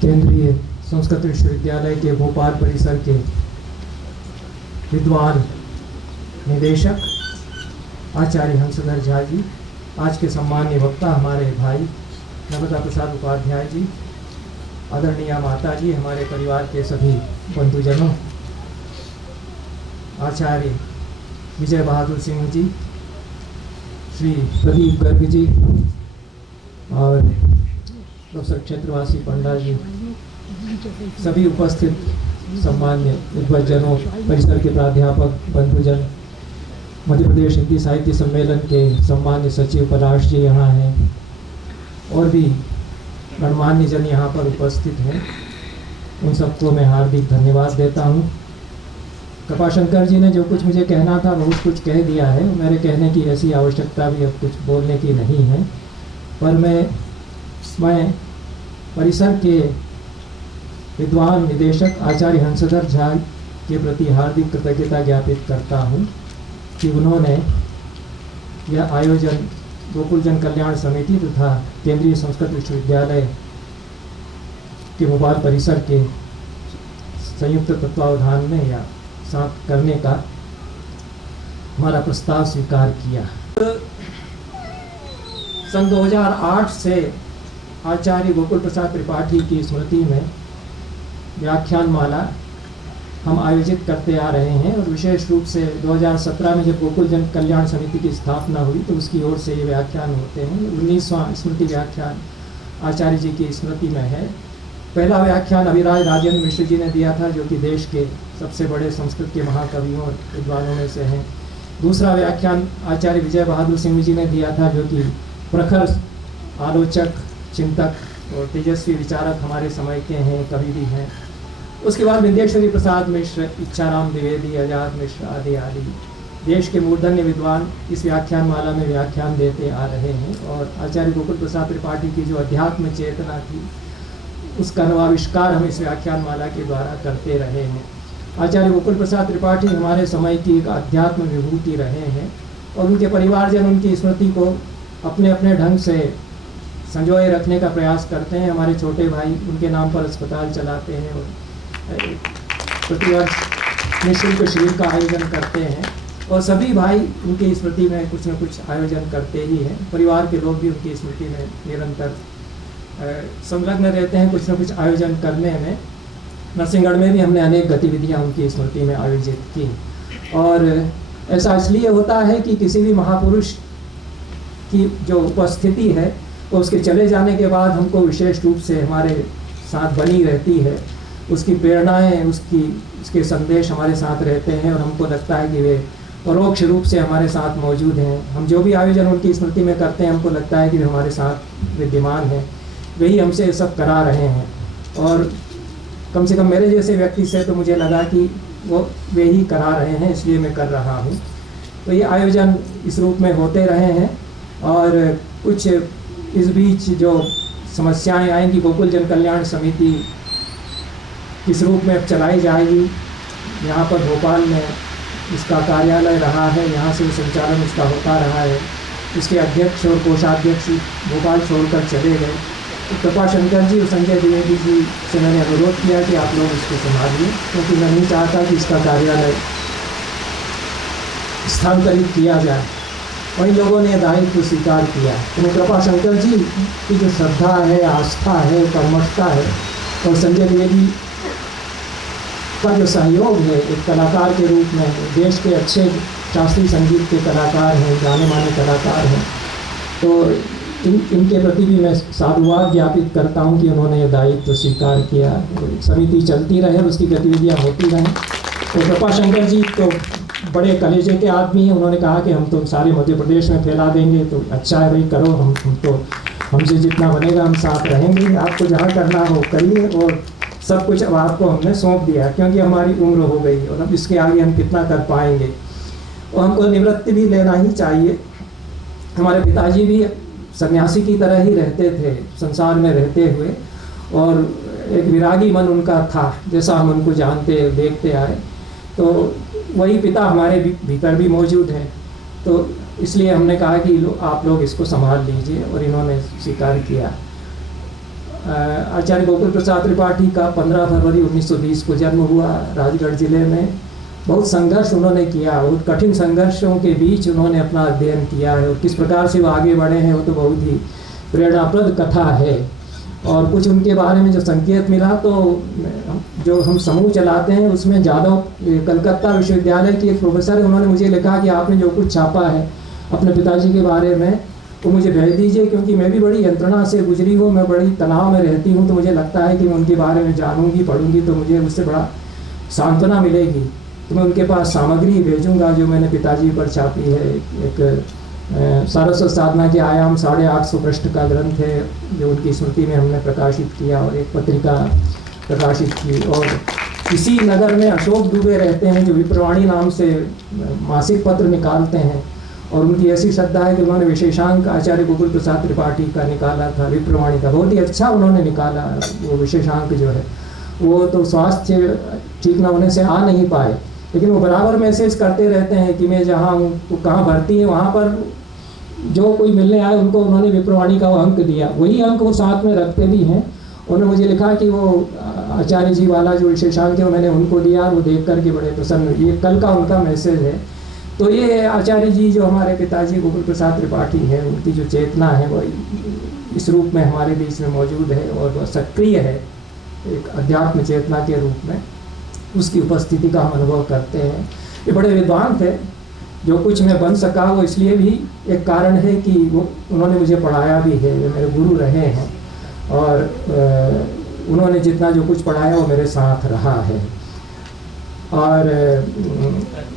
केंद्रीय संस्कृत विश्वविद्यालय के भोपाल परिसर के विद्वान निदेशक आचार्य हंसधर झा जी, आज के सम्मान्य वक्ता हमारे भाई नर्मदा प्रसाद उपाध्याय जी, आदरणीय माता जी, हमारे परिवार के सभी बंधुजनों, आचार्य विजय बहादुर सिंह जी, श्री प्रदीप गर्ग जी और प्रोफेसर क्षेत्रवासी पंडा जी, सभी उपस्थित सम्मान्य विद्वज्जनों, परिसर के प्राध्यापक बंधुजन, मध्य प्रदेश हिंदी साहित्य सम्मेलन के सम्मान्य सचिव पलाश जी यहाँ हैं और भी गणमान्य जन यहाँ पर उपस्थित हैं। उन सबको मैं हार्दिक धन्यवाद देता हूँ। कृपाशंकर जी ने जो कुछ मुझे कहना था बहुत कुछ कह दिया है। मेरे कहने की ऐसी आवश्यकता भी अब कुछ बोलने की नहीं है, पर मैं परिसर के विद्वान निदेशक आचार्य हंसधर झा के प्रति हार्दिक कृतज्ञता ज्ञापित करता हूँ कि उन्होंने यह आयोजन गोकुल जन कल्याण समिति तथा केंद्रीय संस्कृत विश्वविद्यालय के भोपाल परिसर के संयुक्त तत्वावधान में या साथ करने का हमारा प्रस्ताव स्वीकार किया। सन 2008 से आचार्य गोकुल प्रसाद त्रिपाठी की स्मृति में व्याख्यान माला हम आयोजित करते आ रहे हैं और विशेष रूप से 2017 में जब गोकुल जन कल्याण समिति की स्थापना हुई तो उसकी ओर से ये व्याख्यान होते हैं। 19वां स्मृति व्याख्यान आचार्य जी की स्मृति में है। पहला व्याख्यान अभिराज राजेंद्र मिश्र जी ने दिया था, जो कि देश के सबसे बड़े संस्कृत के महाकवियों और विद्वानों में से हैं। दूसरा व्याख्यान आचार्य विजय बहादुर सिंह जी ने दिया था, जो कि प्रखर आलोचक, चिंतक और तेजस्वी विचारक हमारे समय के हैं, कवि भी हैं। उसके बाद विद्येश्वरी प्रसाद मिश्र, इच्छाराम द्विवेदी, आजाद मिश्र आदि आदि देश के मूर्धन्य विद्वान इस व्याख्यान माला में व्याख्यान देते आ रहे हैं। और आचार्य गोकुल प्रसाद त्रिपाठी की जो अध्यात्म चेतना थी उसका नवाविष्कार हम इस व्याख्यान माला के द्वारा करते रहे हैं। आचार्य गोकुल प्रसाद त्रिपाठी हमारे समय की एक अध्यात्म विभूति रहे हैं और उनके परिवारजन उनकी स्मृति को अपने अपने ढंग से संजोए रखने का प्रयास करते हैं। हमारे छोटे भाई उनके नाम पर अस्पताल चलाते हैं और प्रतिवर्ष निःशुल्क शिविर का आयोजन करते हैं और सभी भाई उनकी स्मृति में कुछ न कुछ आयोजन करते ही हैं। परिवार के लोग भी उनकी स्मृति में निरंतर संलग्न रहते हैं कुछ न कुछ आयोजन करने में। नरसिंहगढ़ में भी हमने अनेक गतिविधियां उनकी स्मृति में आयोजित की और ऐसा इसलिए होता है कि किसी भी महापुरुष की जो उपस्थिति है वो उसके चले जाने के बाद हमको विशेष रूप से हमारे साथ बनी रहती है। उसकी प्रेरणाएं, उसके संदेश हमारे साथ रहते हैं और हमको लगता है कि वे परोक्ष रूप से हमारे साथ मौजूद हैं। हम जो भी आयोजन उनकी स्मृति में करते हैं हमको लगता है कि वे हमारे साथ विद्यमान हैं, वही हमसे सब करा रहे हैं। और कम से कम मेरे जैसे व्यक्ति से तो मुझे लगा कि वे ही करा रहे हैं, इसलिए मैं कर रहा हूँ। तो ये आयोजन इस रूप में होते रहे हैं और कुछ इस बीच जो समस्याएं आएंगी, गोकुल जन कल्याण समिति किस रूप में अब चलाई जाएगी। यहाँ पर भोपाल में इसका कार्यालय रहा है, यहाँ से संचालन उसका होता रहा है। इसके अध्यक्ष और कोषाध्यक्ष भोपाल छोड़कर चले गए। तो कृपाशंकर जी और संजय द्विवेदी जी से मैंने अनुरोध किया कि आप लोग इसको संभालिए, क्योंकि मैं नहीं चाहता कि इसका कार्यालय स्थानांतरित किया जाए। वही लोगों ने दायित्व स्वीकार किया। तो कृपाशंकर जी की जो श्रद्धा है, आस्था है, कर्मठता है और संजय द्विवेदी का जो सहयोग है एक कलाकार के रूप में, देश के अच्छे शास्त्रीय संगीत के कलाकार हैं, जाने माने कलाकार हैं, तो इनके प्रति भी मैं साधुवाद ज्ञापित करता हूं कि उन्होंने ये दायित्व स्वीकार किया। समिति चलती रहे और उसकी गतिविधियां होती रहें। तो कृपाशंकर जी तो बड़े कलेजे के आदमी हैं। उन्होंने कहा कि हम तो सारे मध्य प्रदेश में फैला देंगे, तो अच्छा है भाई, करो। हम तो हमसे जितना बनेगा हम साथ रहेंगे, आपको जहाँ करना हो करिए। और सब कुछ अब आपको हमने सौंप दिया, क्योंकि हमारी उम्र हो गई और अब इसके आगे हम कितना कर पाएंगे। और हमको निवृत्ति भी लेना ही चाहिए। हमारे पिताजी भी सन्यासी की तरह ही रहते थे संसार में रहते हुए, और एक विरागी मन उनका था, जैसा हम उनको जानते देखते आए। तो वही पिता हमारे भीतर भी मौजूद है। तो इसलिए हमने कहा कि आप लोग इसको संभाल लीजिए, और इन्होंने स्वीकार किया। आचार्य गोकुल प्रसाद त्रिपाठी का 15 फरवरी 1920 को जन्म हुआ राजगढ़ जिले में। बहुत संघर्ष उन्होंने किया, बहुत कठिन संघर्षों के बीच उन्होंने अपना अध्ययन किया है, और किस प्रकार से वो आगे बढ़े हैं वो तो बहुत ही प्रेरणाप्रद कथा है। और कुछ उनके बारे में जो संकेत मिला, तो जो हम समूह चलाते हैं उसमें जादव कलकत्ता विश्वविद्यालय के एक प्रोफेसर है, उन्होंने मुझे लिखा कि आपने जो कुछ छापा है अपने पिताजी के बारे में वो मुझे भेज दीजिए, क्योंकि मैं भी बड़ी यंत्रणा से गुजरी हूँ, मैं बड़ी तनाव में रहती हूँ, तो मुझे लगता है कि मैं उनके बारे में जानूंगी पढ़ूंगी तो मुझे उससे बड़ा सांत्वना मिलेगी। तो मैं उनके पास सामग्री भेजूंगा जो मैंने पिताजी पर छापी है। एक सारस्वत साधना के आयाम 850 पृष्ठ का ग्रंथ है जो उनकी स्मृति में हमने प्रकाशित किया, और एक पत्रिका प्रकाशित की। और इसी नगर में अशोक दुबे रहते हैं जो विप्रवाणी नाम से मासिक पत्र निकालते हैं, और उनकी ऐसी श्रद्धा है कि उन्होंने विशेषांक आचार्य गोकुल प्रसाद त्रिपाठी का निकाला था, विप्रवाणी का। बहुत ही अच्छा उन्होंने निकाला वो विशेषांक जो है। वो तो स्वास्थ्य ठीक ना होने से आ नहीं पाए, लेकिन वो बराबर मैसेज करते रहते हैं कि मैं जहाँ हूँ तो कहाँ भर्ती है, वहाँ पर जो कोई मिलने आए उनको उन्होंने विप्रवाणी का वो अंक दिया, वही अंक वो साथ में रखते भी हैं। उन्होंने मुझे लिखा कि वो आचार्य जी वाला जो विशेषांक है वो मैंने उनको दिया, वो देख करके बड़े प्रसन्न। ये कल का उनका मैसेज है। तो ये आचार्य जी जो हमारे पिताजी गोकुल प्रसाद त्रिपाठी हैं, उनकी जो चेतना है वो इस रूप में हमारे बीच में मौजूद है, और वह सक्रिय है एक अध्यात्म चेतना के रूप में। उसकी उपस्थिति का हम अनुभव करते हैं। ये बड़े विद्वान थे। जो कुछ मैं बन सका वो इसलिए भी एक कारण है कि वो उन्होंने मुझे पढ़ाया भी है, वे मेरे गुरु रहे हैं, और उन्होंने जितना जो कुछ पढ़ाया वो मेरे साथ रहा है। और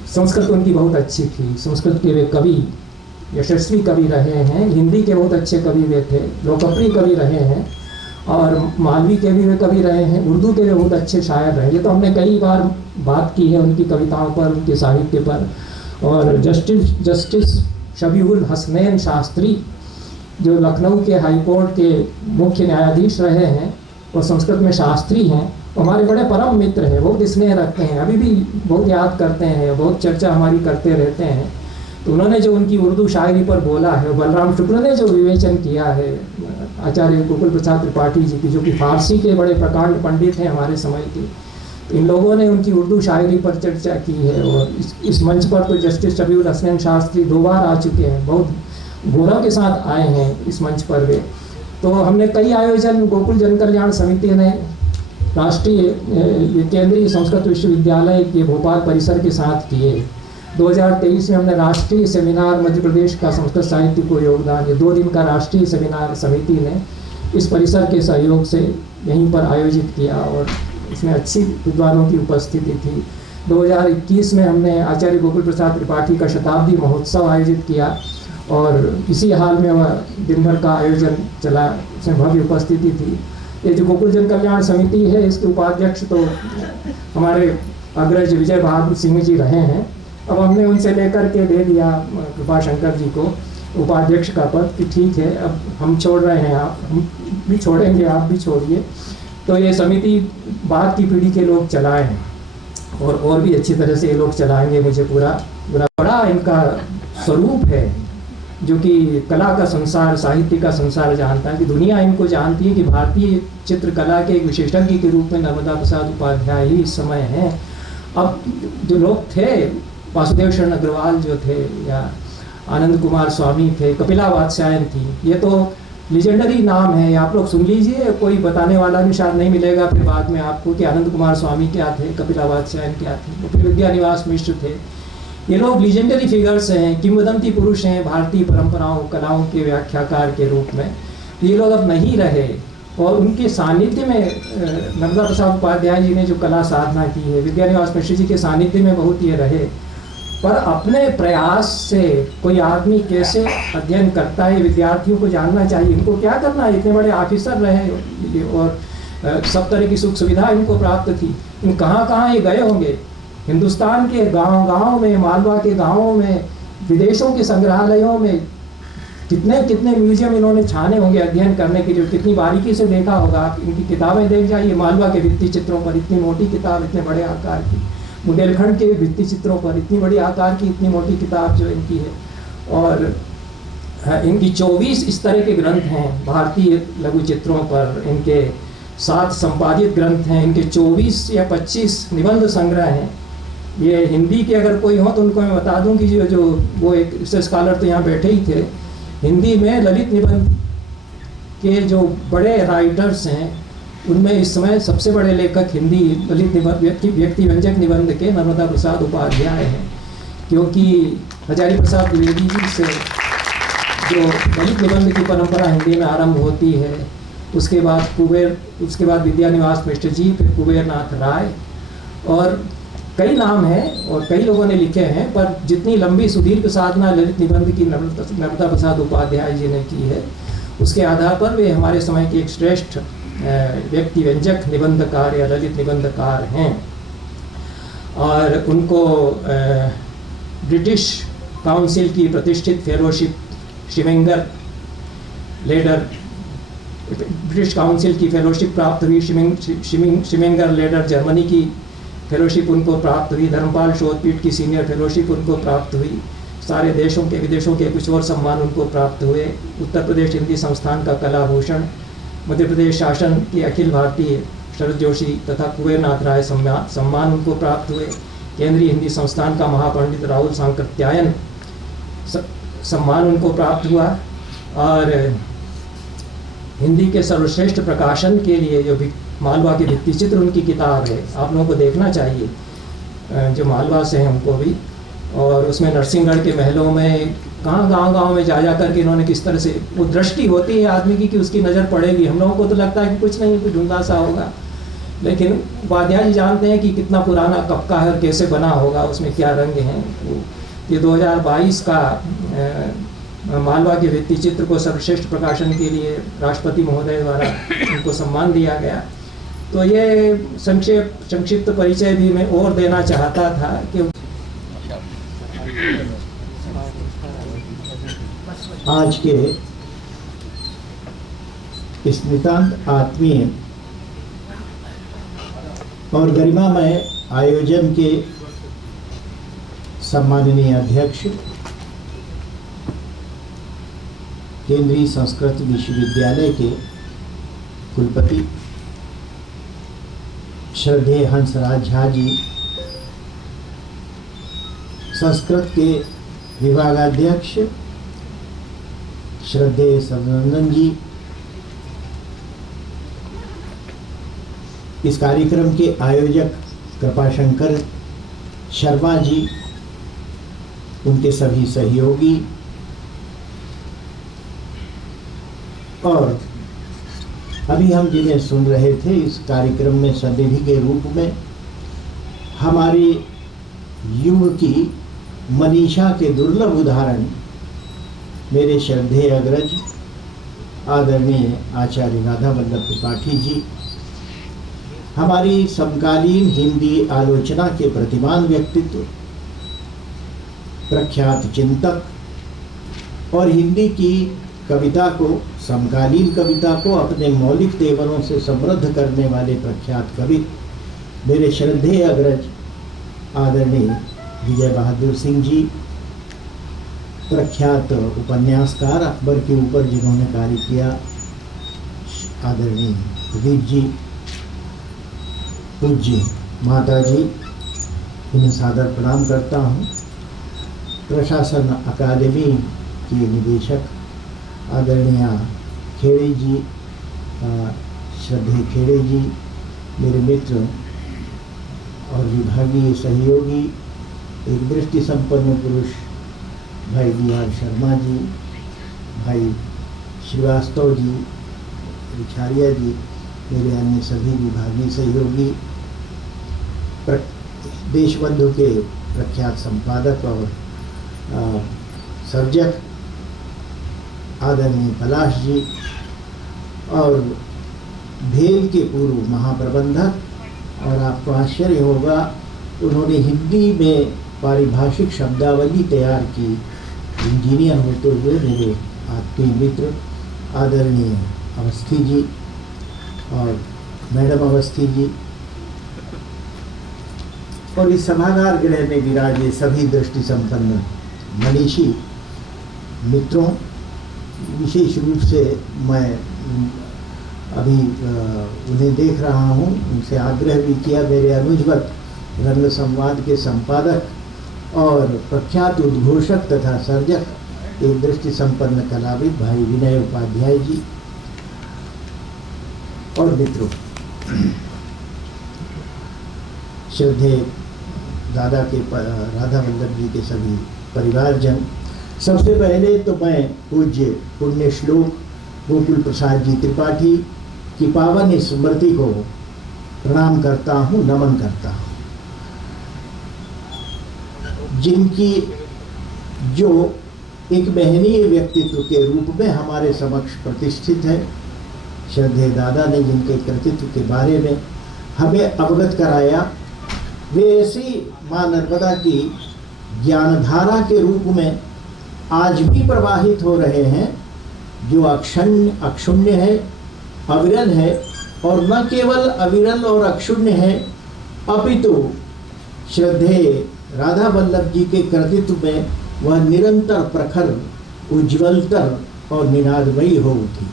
संस्कृत उनकी बहुत अच्छी थी। संस्कृत के वे कवि, यशस्वी कवि रहे हैं। हिंदी के बहुत अच्छे कवि वे थे, लोकप्रिय कवि रहे हैं, और मालवी के भी वे कवि रहे हैं। उर्दू के वे बहुत अच्छे शायर रहे। ये तो हमने कई बार बात की है उनकी कविताओं पर, उनके साहित्य पर। और जस्टिस शबीहुल हसनैन शास्त्री जो लखनऊ के हाई कोर्ट के मुख्य न्यायाधीश रहे हैं, वो संस्कृत में शास्त्री हैं, हमारे बड़े परम मित्र हैं, बहुत स्नेह रखते हैं, अभी भी बहुत याद करते हैं, बहुत चर्चा हमारी करते रहते हैं। तो उन्होंने जो उनकी उर्दू शायरी पर बोला है, बलराम शुक्ल ने जो विवेचन किया है आचार्य गोकुल प्रसाद त्रिपाठी जी की, जो कि फारसी के बड़े प्रकांड पंडित हैं हमारे समय के, तो इन लोगों ने उनकी उर्दू शायरी पर चर्चा की है। और इस मंच पर तो जस्टिस शबीहुल हसनैन शास्त्री 2 बार आ चुके हैं, बहुत गौरव के साथ आए हैं इस मंच पर वे। तो हमने कई आयोजन गोकुल जन कल्याण समिति ने राष्ट्रीय केंद्रीय संस्कृत विश्वविद्यालय के भोपाल परिसर के साथ किए। 2023 में हमने राष्ट्रीय सेमिनार मध्य प्रदेश का संस्कृत साहित्य को योगदान, ये 2 दिन का राष्ट्रीय सेमिनार समिति ने इस परिसर के सहयोग से यहीं पर आयोजित किया, और इसमें अच्छी विद्वानों की उपस्थिति थी। 2021 में हमने आचार्य गोकुल प्रसाद त्रिपाठी का शताब्दी महोत्सव आयोजित किया, और इसी हाल में वह दिन भर का आयोजन चला, उसमें भव्य उपस्थिति थी। ये जो गोकुल जन कल्याण समिति है, इसके उपाध्यक्ष तो हमारे अग्रज विजय बहादुर सिंह जी रहे हैं। अब हमने उनसे लेकर के दे दिया कृपा शंकर जी को उपाध्यक्ष का पद कि ठीक है अब हम छोड़ रहे हैं, आप हम भी छोड़ेंगे, आप भी छोड़िए। तो ये समिति बाद की पीढ़ी के लोग चलाए हैं, और भी अच्छी तरह से ये लोग चलाएंगे। मुझे पूरा बड़ा इनका स्वरूप है जो कि कला का संसार, साहित्य का संसार जानता है, कि दुनिया इनको जानती है कि भारतीय चित्रकला के एक विशेषज्ञ के रूप में नर्मदा प्रसाद उपाध्याय ही इस समय हैं। अब जो लोग थे, वासुदेव शरण अग्रवाल जो थे, या आनंद कुमार स्वामी थे, कपिला वात्स्यायन थी, ये तो लीजेंडरी नाम है। आप लोग सुन लीजिए, कोई बताने वाला भी शायद नहीं मिलेगा फिर बाद में आपको कि आनंद कुमार स्वामी क्या थे, कपिला वात्स्यायन क्या थे, फिर विद्यानिवास मिश्र थे। ये लोग लीजेंडरी फिगर्स हैं, किंवदंती पुरुष हैं भारतीय परंपराओं कलाओं के व्याख्याकार के रूप में। ये लोग अब नहीं रहे, और उनके सानिध्य में नर्मदा प्रसाद उपाध्याय जी ने जो कला साधना की है, विद्यानिवास मिश्र जी के सानिध्य में बहुत ये रहे। पर अपने प्रयास से कोई आदमी कैसे अध्ययन करता है, विद्यार्थियों को जानना चाहिए। इनको क्या करना है, इतने बड़े ऑफिसर रहे और सब तरह की सुख सुविधा इनको प्राप्त थी, इन कहाँ ये गए होंगे। हिंदुस्तान के गांव में, मालवा के गांवों में, विदेशों के संग्रहालयों में कितने म्यूजियम इन्होंने छाने होंगे अध्ययन करने के लिए, कितनी बारीकी से देखा होगा। आप इनकी किताबें देख जाइए, मालवा के भित्ति चित्रों पर इतनी मोटी किताब, इतने बड़े आकार की, बुंदेलखंड के भित्ति चित्रों पर इतनी बड़ी आकार की इतनी मोटी किताब जो इनकी है। और इनकी 24 इस तरह के ग्रंथ हैं भारतीय लघु चित्रों पर। इनके 7 संपादित ग्रंथ हैं। इनके 24 या 25 निबंध संग्रह हैं। ये हिंदी के अगर कोई हो तो उनको मैं बता दूं कि जो वो एक स्कॉलर तो यहाँ बैठे ही थे, हिंदी में ललित निबंध के जो बड़े राइटर्स हैं उनमें इस समय सबसे बड़े लेखक हिंदी ललित निबंध व्यक्ति व्यंजक निबंध के नर्मदा प्रसाद उपाध्याय हैं। क्योंकि हजारी प्रसाद द्विवेदी जी से जो ललित निबंध की परंपरा हिंदी में आरंभ होती है, उसके बाद विद्यानिवास मिश्र जी, फिर कुबेरनाथ राय और कई नाम हैं और कई लोगों ने लिखे हैं, पर जितनी लंबी सुदीर्घ साधना ललित निबंध की नर्मदा प्रसाद उपाध्याय जी ने की है, उसके आधार पर वे हमारे समय के एक श्रेष्ठ व्यक्ति व्यंजक निबंधकार या ललित निबंधकार हैं। और उनको ब्रिटिश काउंसिल की प्रतिष्ठित फेलोशिप शिमेंगर लेडर, ब्रिटिश काउंसिल की फेलोशिप प्राप्त हुई। शिमेंगर लेडर जर्मनी की फेलोशिप उनको प्राप्त हुई। धर्मपाल शोधपीठ की सीनियर फेलोशिप उनको प्राप्त हुई। सारे देशों के विदेशों के कुछ और सम्मान उनको प्राप्त हुए। उत्तर प्रदेश हिंदी संस्थान का कला भूषण, मध्य प्रदेश शासन के अखिल भारतीय शरद जोशी तथा कुबेरनाथ राय सम्मान उनको प्राप्त हुए। केंद्रीय हिंदी संस्थान का महापंडित राहुल सांकृत्यायन सम्मान उनको प्राप्त हुआ। और हिंदी के सर्वश्रेष्ठ प्रकाशन के लिए जो मालवा के भित्ति चित्र उनकी किताब है, आप लोगों को देखना चाहिए जो मालवा से हैं उनको भी। और उसमें नरसिंहगढ़ के महलों में कहाँ गांव में जा करके इन्होंने किस तरह से, वो दृष्टि होती है आदमी की कि उसकी नज़र पड़ेगी। हम लोगों को तो लगता है कि कुछ नहीं, कुछ ढूंढा सा होगा, लेकिन उपाध्याय जी जानते हैं कि कितना पुराना कब का है और कैसे बना होगा, उसमें क्या रंग हैं। ये 2022 का मालवा के भित्ति चित्र को सर्वश्रेष्ठ प्रकाशन के लिए राष्ट्रपति महोदय द्वारा उनको सम्मान दिया गया। तो ये संक्षिप्त परिचय भी मैं और देना चाहता था कि आज के इस नितांत आत्मीय और गरिमामय आयोजन के सम्माननीय अध्यक्ष, केंद्रीय संस्कृत विश्वविद्यालय के कुलपति श्रद्धेय हंसराज झा जी, संस्कृत के विभागाध्यक्ष श्रद्धेय सदानंद जी, इस कार्यक्रम के आयोजक कृपाशंकर शर्मा जी, उनके सभी सहयोगी और अभी हम जिन्हें सुन रहे थे इस कार्यक्रम में प्रतिनिधि के रूप में हमारे युग की मनीषा के दुर्लभ उदाहरण मेरे श्रद्धेय अग्रज आदरणीय आचार्य राधा वल्लभ त्रिपाठी जी, हमारी समकालीन हिंदी आलोचना के प्रतिमान व्यक्तित्व, प्रख्यात चिंतक और हिंदी की कविता को, समकालीन कविता को अपने मौलिक तेवरों से समृद्ध करने वाले प्रख्यात कवि मेरे श्रद्धेय अग्रज आदरणीय विजय बहादुर सिंह जी, प्रख्यात उपन्यासकार अकबर के ऊपर जिन्होंने कार्य किया आदरणीय प्रदीप जी, पूज्य माता जी, इन्हें सादर प्रणाम करता हूँ। प्रशासन अकादमी के निदेशक आदरणीय खेड़े जी, श्रद्धेय खेड़े जी, मेरे मित्र और विभागीय सहयोगी, एक दृष्टि संपन्न पुरुष भाई बी.आर. शर्मा जी, भाई श्रीवास्तव जी, रिछारिया जी, मेरे अन्य सभी विभागीय सहयोगी, देशबंधु के प्रख्यात संपादक और सर्जक आदरणीय पलाश जी, और भेल के पूर्व महाप्रबंधक, और आपको आश्चर्य होगा उन्होंने हिंदी में पारिभाषिक शब्दावली तैयार की, इंजीनियर होते हुए मेरे आत्मीय मित्र आदरणीय अवस्थी जी और मैडम अवस्थी जी, और इस सभागार गृह में विराजे सभी दृष्टि संपन्न मनीषी मित्रों विशेष रूप से मैं अभी उन्हें देख रहा हूँ, उनसे आग्रह भी किया, मेरे अनुजवत रंग संवाद के संपादक और प्रख्यात उद्घोषक तथा सर्जक, एक दृष्टि संपन्न कलाविद भाई विनय उपाध्याय जी और मित्रों, श्रद्धेय दादा के राधा वल्लभ जी के सभी परिवारजन, सबसे पहले तो मैं पूज्य पुण्य श्लोक गोकुल प्रसाद जी त्रिपाठी की पावन स्मृति को प्रणाम करता हूँ, नमन करता हूँ, जिनकी जो एक महनीय व्यक्तित्व के रूप में हमारे समक्ष प्रतिष्ठित है। श्रद्धेय दादा ने जिनके कृतित्व के बारे में हमें अवगत कराया, वे ऐसी माँ नर्मदा की ज्ञानधारा के रूप में आज भी प्रवाहित हो रहे हैं, जो अक्षुण्य है, अविरल है, और न केवल अविरल और अक्षुण्य है, अपितु श्रद्धेय राधा वल्लभ जी के कृतित्व में वह निरंतर प्रखर, उज्ज्वलतर और निनादमयी हो उठी।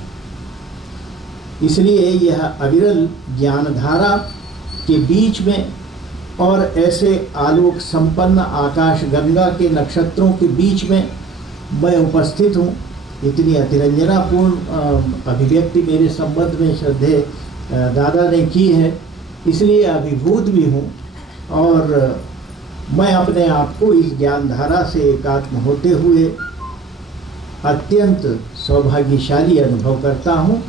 इसलिए यह अविरल ज्ञानधारा के बीच में और ऐसे आलोक संपन्न आकाश गंगा के नक्षत्रों के बीच में मैं उपस्थित हूँ। इतनी अतिरंजनापूर्ण अभिव्यक्ति मेरे संबंध में श्रद्धेय दादा ने की है, इसलिए अभिभूत भी हूँ और मैं अपने आप को इस ज्ञानधारा से एकात्म होते हुए अत्यंत सौभाग्यशाली अनुभव करता हूँ।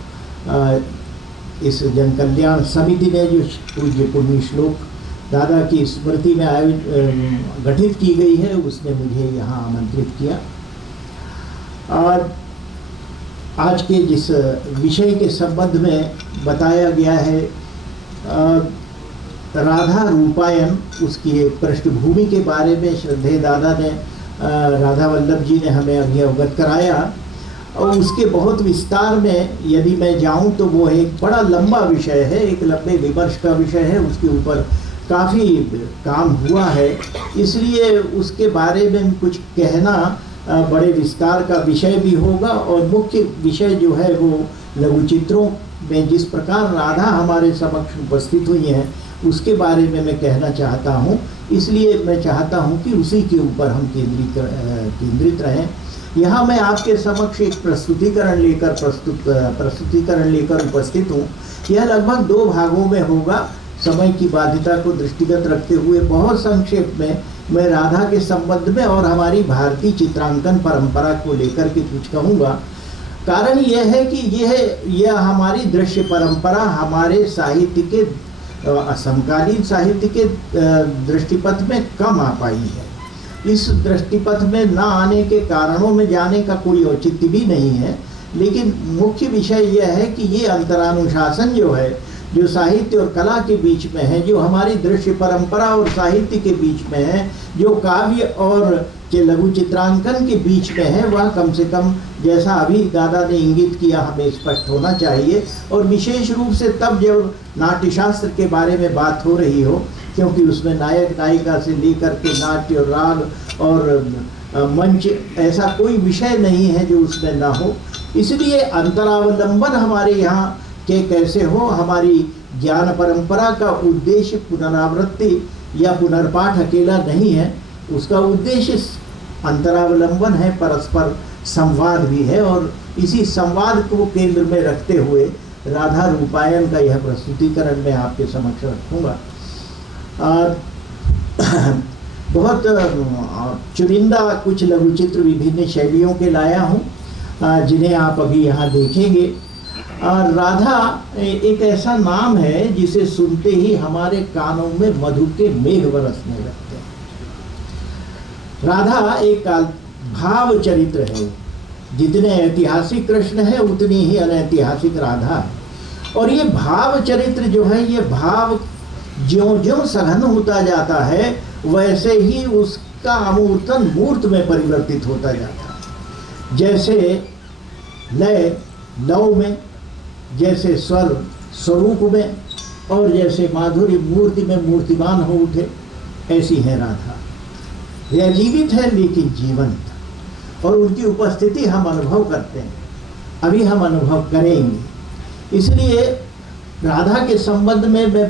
इस जन कल्याण समिति ने जो पूज्य पुण्य श्लोक दादा की स्मृति में गठित की गई है, उसने मुझे यहाँ आमंत्रित किया। और आज के जिस विषय के संबंध में बताया गया है, राधा रूपायन, उसकी एक पृष्ठभूमि के बारे में श्रद्धेय दादा ने राधा वल्लभ जी ने हमें अभी अवगत कराया, और उसके बहुत विस्तार में यदि मैं जाऊं तो वो एक बड़ा लंबा विषय है, एक लंबे विमर्श का विषय है, उसके ऊपर काफ़ी काम हुआ है, इसलिए उसके बारे में कुछ कहना बड़े विस्तार का विषय भी होगा। और मुख्य विषय जो है वो लघु चित्रों में जिस प्रकार राधा हमारे समक्ष उपस्थित हुई हैं उसके बारे में मैं कहना चाहता हूँ, इसलिए मैं चाहता हूँ कि उसी के ऊपर हम केंद्रित रहें। यहाँ मैं आपके समक्ष एक प्रस्तुतिकरण लेकर उपस्थित हूँ। यह लगभग 2 भागों में होगा। समय की बाध्यता को दृष्टिगत रखते हुए बहुत संक्षेप में मैं राधा के संबंध में और हमारी भारतीय चित्रांकन परंपरा को लेकर के कुछ कहूँगा। कारण यह है कि यह हमारी दृश्य परंपरा हमारे साहित्य के समकालीन साहित्य के दृष्टिपथ में कम आ पाई है। इस दृष्टिपथ में न आने के कारणों में जाने का कोई औचित्य भी नहीं है, लेकिन मुख्य विषय यह है कि ये अंतरानुशासन जो है, जो साहित्य और कला के बीच में है, जो हमारी दृश्य परंपरा और साहित्य के बीच में है, जो काव्य और के लघु चित्रांकन के बीच में है, वह कम से कम जैसा अभी दादा ने इंगित किया हमें स्पष्ट होना चाहिए। और विशेष रूप से तब जब नाट्यशास्त्र के बारे में बात हो रही हो, क्योंकि उसमें नायक नायिका से लेकर के नाट्य और राग और मंच, ऐसा कोई विषय नहीं है जो उसमें ना हो। इसलिए अंतरावलंबन हमारे यहाँ के कैसे हो, हमारी ज्ञान परंपरा का उद्देश्य पुनरावृत्ति या पुनर्पाठ अकेला नहीं है, उसका उद्देश्य अंतरावलंबन है, परस्पर संवाद भी है। और इसी संवाद को केंद्र में रखते हुए राधा रूपायन का यह प्रस्तुतिकरण मैं आपके समक्ष रखूँगा। बहुत चुनिंदा कुछ लघु चित्र विभिन्न शैलियों के लाया हूँ, जिन्हें आप अभी यहाँ देखेंगे। राधा एक ऐसा नाम है जिसे सुनते ही हमारे कानों में मधु के मेघ बरसने लगते हैं। राधा एक भाव चरित्र है, जितने ऐतिहासिक कृष्ण है उतनी ही अनैतिहासिक राधा है। और ये भाव चरित्र जो है, ये भाव ज्यों ज्यों सघन होता जाता है वैसे ही उसका अमूर्तन मूर्त में परिवर्तित होता जाता है। जैसे लय लव में, जैसे स्वर स्वरूप में, और जैसे माधुर्य मूर्ति में मूर्तिमान हो उठे, ऐसी है राधा। वे अजीवित है लेकिन जीवंत, और उनकी उपस्थिति हम अनुभव करते हैं। अभी हम अनुभव करेंगे। इसलिए राधा के संबंध में मैं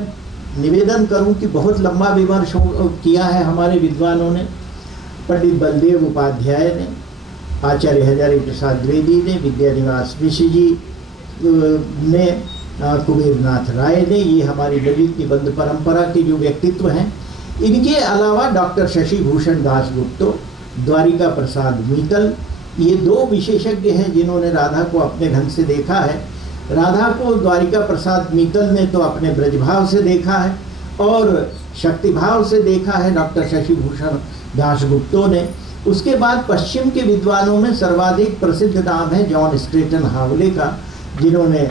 निवेदन करूं कि बहुत लंबा विमर्श किया है हमारे विद्वानों ने। पंडित बलदेव उपाध्याय ने, आचार्य हजारी प्रसाद द्विवेदी ने, विद्यानिवास मिश्र जी ने, कुबेरनाथ राय ने, ये हमारी ललित निबंध परंपरा के जो व्यक्तित्व हैं। इनके अलावा डॉक्टर शशि भूषण दासगुप्तो, द्वारिका प्रसाद मीतल, ये दो विशेषज्ञ हैं जिन्होंने राधा को अपने ढंग से देखा है। राधा को द्वारिका प्रसाद मीतल ने तो अपने ब्रजभाव से देखा है और शक्तिभाव से देखा है डॉक्टर शशि भूषण दासगुप्तो ने। उसके बाद पश्चिम के विद्वानों में सर्वाधिक प्रसिद्ध नाम है जॉन स्ट्रेटन हावले का, जिन्होंने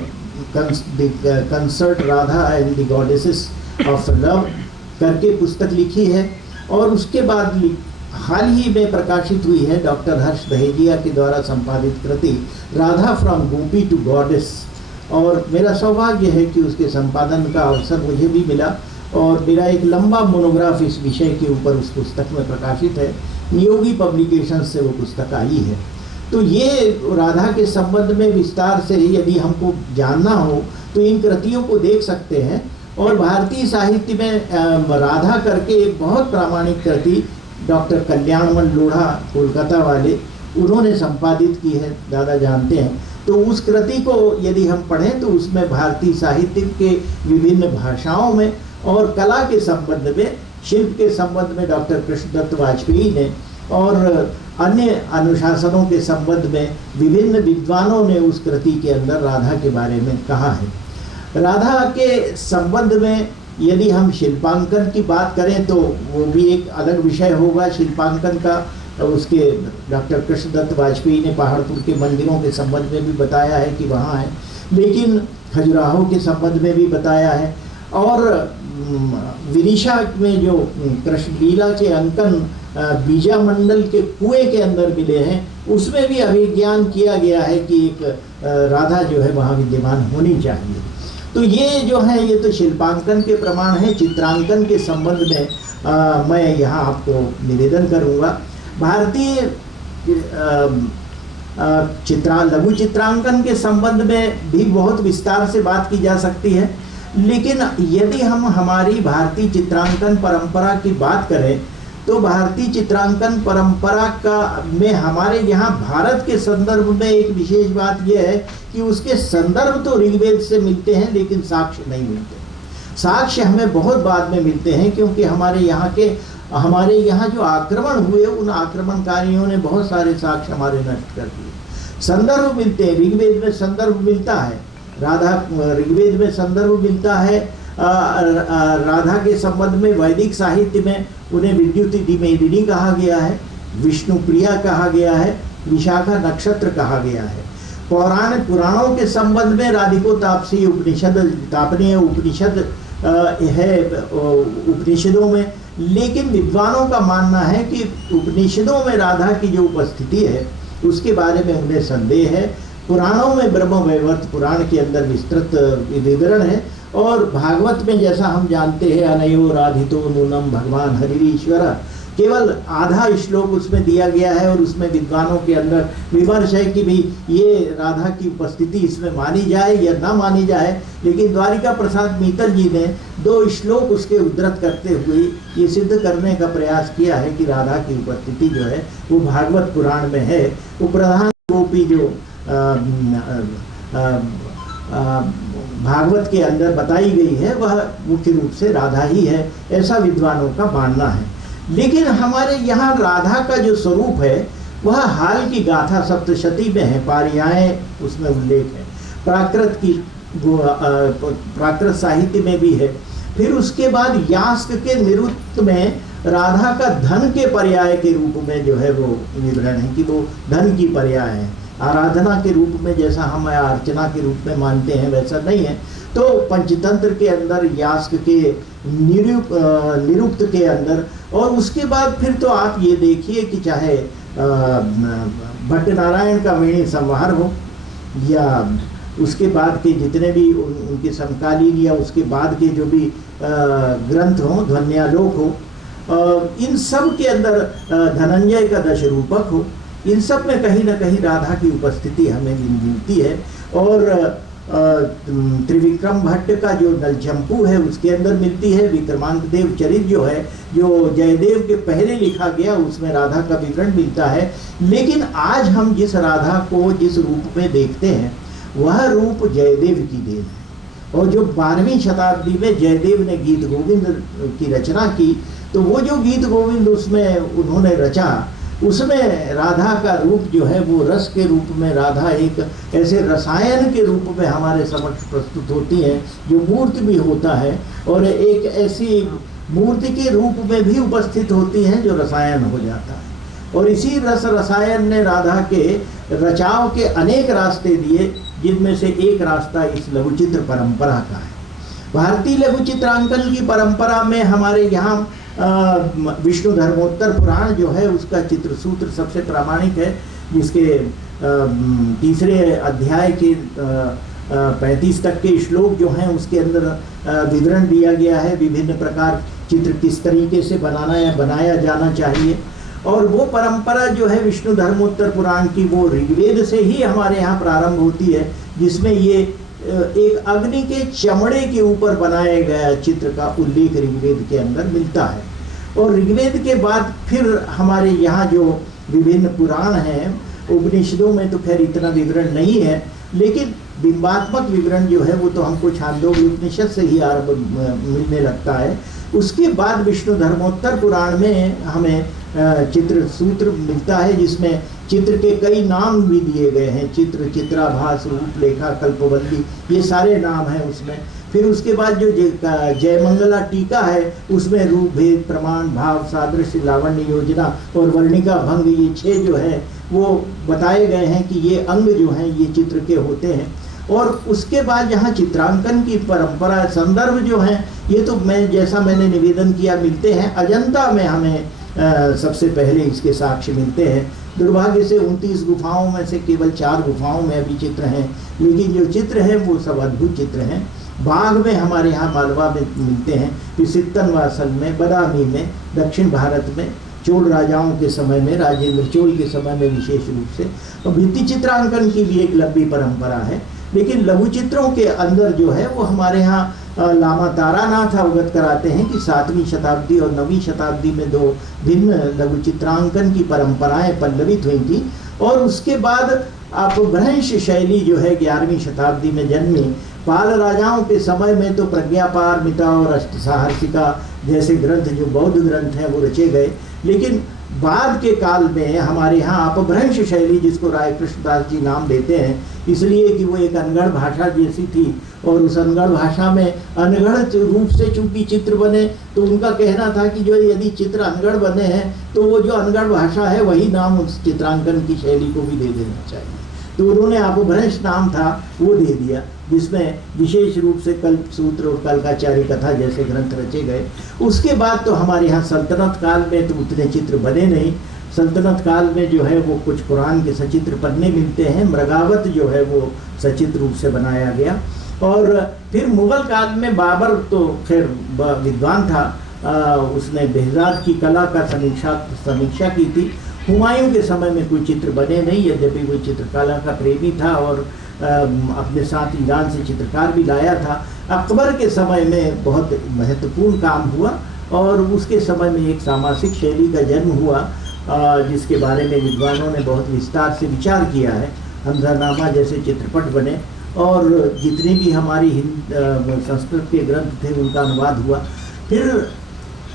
concert Radha and the goddesses of love करके पुस्तक लिखी है। और उसके बाद हाल ही में प्रकाशित हुई है डॉक्टर हर्ष दहेजिया के द्वारा संपादित कृति Radha from Gopi to goddess, और मेरा सौभाग्य है कि उसके संपादन का अवसर मुझे भी मिला और मेरा एक लंबा मोनोग्राफ इस विषय के ऊपर उस पुस्तक में प्रकाशित है। नियोगी पब्लिकेशन से वो पुस्तक आई है। तो ये राधा के संबंध में विस्तार से यदि हमको जानना हो तो इन कृतियों को देख सकते हैं। और भारतीय साहित्य में राधा करके एक बहुत प्रामाणिक कृति डॉक्टर कल्याणमल लोढ़ा कोलकाता वाले, उन्होंने संपादित की है, दादा जानते हैं। तो उस कृति को यदि हम पढ़ें तो उसमें भारतीय साहित्य के विभिन्न भाषाओं में और कला के संबंध में, शिल्प के संबंध में डॉक्टर कृष्णदत्त वाजपेयी ने और अन्य अनुशासनों के संबंध में विभिन्न विद्वानों ने उस कृति के अंदर राधा के बारे में कहा है। राधा के संबंध में यदि हम शिल्पांकन की बात करें तो वो भी एक अलग विषय होगा शिल्पांकन का। उसके डॉक्टर कृष्णदत्त वाजपेयी ने पहाड़पुर के मंदिरों के संबंध में भी बताया है कि वहाँ है, लेकिन खजुराहो के संबंध में भी बताया है। और विदिशा में जो कृष्ण लीला के अंकन बीजा मंडल के कुएं के अंदर मिले हैं, उसमें भी अभिज्ञान किया गया है कि एक राधा जो है वहाँ विद्यमान होनी चाहिए। तो ये जो है ये तो शिल्पांकन के प्रमाण है। चित्रांकन के संबंध में मैं यहाँ आपको निवेदन करूँगा। भारतीय लघु चित्रांकन के संबंध में भी बहुत विस्तार से बात की जा सकती है, लेकिन यदि हम हमारी भारतीय चित्रांकन परंपरा की बात करें तो भारतीय चित्रांकन परंपरा का में हमारे यहाँ भारत के संदर्भ में एक विशेष बात यह है कि उसके संदर्भ तो ऋग्वेद से मिलते हैं लेकिन साक्ष्य नहीं मिलते। साक्ष्य हमें बहुत बाद में मिलते हैं, क्योंकि हमारे यहाँ जो आक्रमण हुए उन आक्रमणकारियों ने बहुत सारे साक्ष्य हमारे नष्ट कर दिए। संदर्भ मिलते हैं, ऋग्वेद में संदर्भ मिलता है, ऋग्वेद में संदर्भ मिलता है। राधा के संबंध में वैदिक साहित्य में उन्हें विद्युत मेदिनी कहा गया है, विष्णु प्रिया कहा गया है, विशाखा नक्षत्र कहा गया है। पुराणों के संबंध में राधिको तापसी उपनिषद, तापनीय उपनिषद है उपनिषदों में, लेकिन विद्वानों का मानना है कि उपनिषदों में राधा की जो उपस्थिति है उसके बारे में उन्हें संदेह है। पुराणों में ब्रह्म वैवर्त पुराण के अंदर विस्तृत विवरण है, और भागवत में जैसा हम जानते हैं अनयो राधितो नूनम भगवान हरिश्वर, केवल आधा श्लोक उसमें दिया गया है और उसमें विद्वानों के अंदर विमर्श है कि भाई ये राधा की उपस्थिति इसमें मानी जाए या ना मानी जाए। लेकिन द्वारिका प्रसाद मीतल जी ने 2 श्लोक उसके उद्धृत करते हुए ये सिद्ध करने का प्रयास किया है कि राधा की उपस्थिति जो है वो भागवत पुराण में है। वो प्रधान गोपी जो भागवत के अंदर बताई गई है वह मुख्य रूप से राधा ही है, ऐसा विद्वानों का मानना है। लेकिन हमारे यहाँ राधा का जो स्वरूप है वह हाल की गाथा सप्तशती में है, पारियाएँ उसमें उल्लेख है, प्राकृत साहित्य में भी है। फिर उसके बाद यास्क के निरुक्त में राधा का धन के पर्याय के रूप में जो है वो विवरण है कि वो धन की पर्याय है। आराधना के रूप में जैसा हम अर्चना के रूप में मानते हैं वैसा नहीं है। तो पंचतंत्र के अंदर यास्क के निरुक्त के अंदर, और उसके बाद फिर तो आप ये देखिए कि चाहे भट्ट नारायण का वेणी संवार हो या उसके बाद के जितने भी उनके समकालीन या उसके बाद के जो भी ग्रंथ हों, ध्वन्यालोक हो, इन सब के अंदर धनंजय का 10 रूपक हो, इन सब में कहीं ना कहीं राधा की उपस्थिति हमें मिलती है। और त्रिविक्रम भट्ट का जो नलचंपू है उसके अंदर मिलती है। विक्रमांक देव चरित जो है, जो जयदेव के पहले लिखा गया, उसमें राधा का विवरण मिलता है। लेकिन आज हम जिस राधा को जिस रूप में देखते हैं वह रूप जयदेव की देन है। और जो 12वीं शताब्दी में जयदेव ने गीत गोविंद की रचना की, तो वो जो गीत गोविंद उसमें उन्होंने रचा, उसमें राधा का रूप जो है वो रस के रूप में, राधा एक ऐसे रसायन के रूप में हमारे समक्ष प्रस्तुत होती है जो मूर्ति भी होता है, और एक ऐसी मूर्ति के रूप में भी उपस्थित होती है जो रसायन हो जाता है। और इसी रसायन ने राधा के रचाव के अनेक रास्ते दिए, जिनमें से एक रास्ता इस लघुचित्र परंपरा का है। भारतीय लघु चित्रांकन की परंपरा में हमारे यहाँ विष्णु धर्मोत्तर पुराण जो है उसका चित्रसूत्र सबसे प्रामाणिक है, जिसके तीसरे अध्याय के 35 तक के श्लोक जो हैं उसके अंदर विवरण दिया गया है, विभिन्न प्रकार चित्र किस तरीके से बनाना या बनाया जाना चाहिए। और वो परंपरा जो है विष्णु धर्मोत्तर पुराण की, वो ऋग्वेद से ही हमारे यहाँ प्रारंभ होती है, जिसमें ये एक अग्नि के चमड़े के ऊपर बनाए गया चित्र का उल्लेख ऋग्वेद के अंदर मिलता है। और ऋग्वेद के बाद फिर हमारे यहाँ जो विभिन्न पुराण हैं, उपनिषदों में तो खैर इतना विवरण नहीं है, लेकिन बिंबात्मक विवरण जो है वो तो हमको छांदोग्य उपनिषद से ही आरंभ मिलने लगता है। उसके बाद विष्णु धर्मोत्तर पुराण में हमें चित्र सूत्र मिलता है, जिसमें चित्र के कई नाम भी दिए गए हैं। चित्र, चित्राभास, रूपलेखा, कल्पवल्ली, ये सारे नाम हैं उसमें। फिर उसके बाद जो जयमंगला टीका है उसमें रूप, भेद, प्रमाण, भाव, सादृश्य, लावण्य, योजना और वर्णिका भंग, ये 6 जो है वो बताए गए हैं कि ये अंग जो हैं ये चित्र के होते हैं। और उसके बाद यहाँ चित्रांकन की परंपरा संदर्भ जो हैं ये तो मैंने निवेदन किया मिलते हैं। अजंता में हमें सबसे पहले इसके साक्ष्य मिलते हैं। दुर्भाग्य से 29 गुफाओं में से केवल 4 गुफाओं में अभी चित्र हैं, लेकिन जो चित्र हैं वो सब अद्भुत चित्र हैं। बाघ में हमारे यहाँ मालवा में मिलते हैं, फिर सित्तनवासल में, बदामी में, दक्षिण भारत में, चोल राजाओं के समय में, राजेंद्र चोल के समय में विशेष रूप से। और भित्ति चित्रांकन की भी एक लंबी परंपरा है, लेकिन लघु चित्रों के अंदर जो है वो हमारे यहाँ लामा तारानाथ अवगत कराते हैं कि 7वीं शताब्दी और 9वीं शताब्दी में 2 भिन्न लघु चित्रांकन की परंपराएं पल्लवित हुई थी। और उसके बाद अपभ्रंश शैली जो है 11वीं शताब्दी में जन्मी। पाल राजाओं के समय में तो प्रज्ञापारमिता और अष्टसाहसिका जैसे ग्रंथ जो बौद्ध ग्रंथ हैं वो रचे गए, लेकिन बाद के काल में हमारे यहाँ अपभ्रंश शैली, जिसको राय कृष्णदास जी नाम देते हैं इसलिए कि वो एक अनगढ़ भाषा जैसी थी, और उस अनगढ़ भाषा में अनगढ़ रूप से चूंकि चित्र बने, तो उनका कहना था कि जो यदि चित्र अनगढ़ बने हैं तो वो जो अनगढ़ भाषा है वही नाम उस चित्रांकन की शैली को भी दे देना चाहिए। तो उन्होंने अपभ्रंश नाम था वो दे दिया, जिसमें विशेष रूप से कल्पसूत्र और कल्काचारी कथा जैसे ग्रंथ रचे गए। उसके बाद तो हमारे यहाँ सल्तनत काल में तो उतने चित्र बने नहीं। सल्तनत काल में जो है वो कुछ कुरान के सचित्र पन्ने मिलते हैं, मृगावत जो है वो सचित्र रूप से बनाया गया। और फिर मुगल काल में बाबर तो खैर विद्वान था, उसने बेहजाद की कला का समीक्षा की थी। हुमायूं के समय में कोई चित्र बने नहीं, यद्यपि वो चित्रकला का प्रेमी था और अपने साथ ईरान से चित्रकार भी लाया था। अकबर के समय में बहुत महत्वपूर्ण काम हुआ और उसके समय में एक सामासिक शैली का जन्म हुआ, जिसके बारे में विद्वानों ने बहुत विस्तार से विचार किया है। हमजानामा जैसे चित्रपट बने और जितने भी हमारी संस्कृत के ग्रंथ थे उनका अनुवाद हुआ। फिर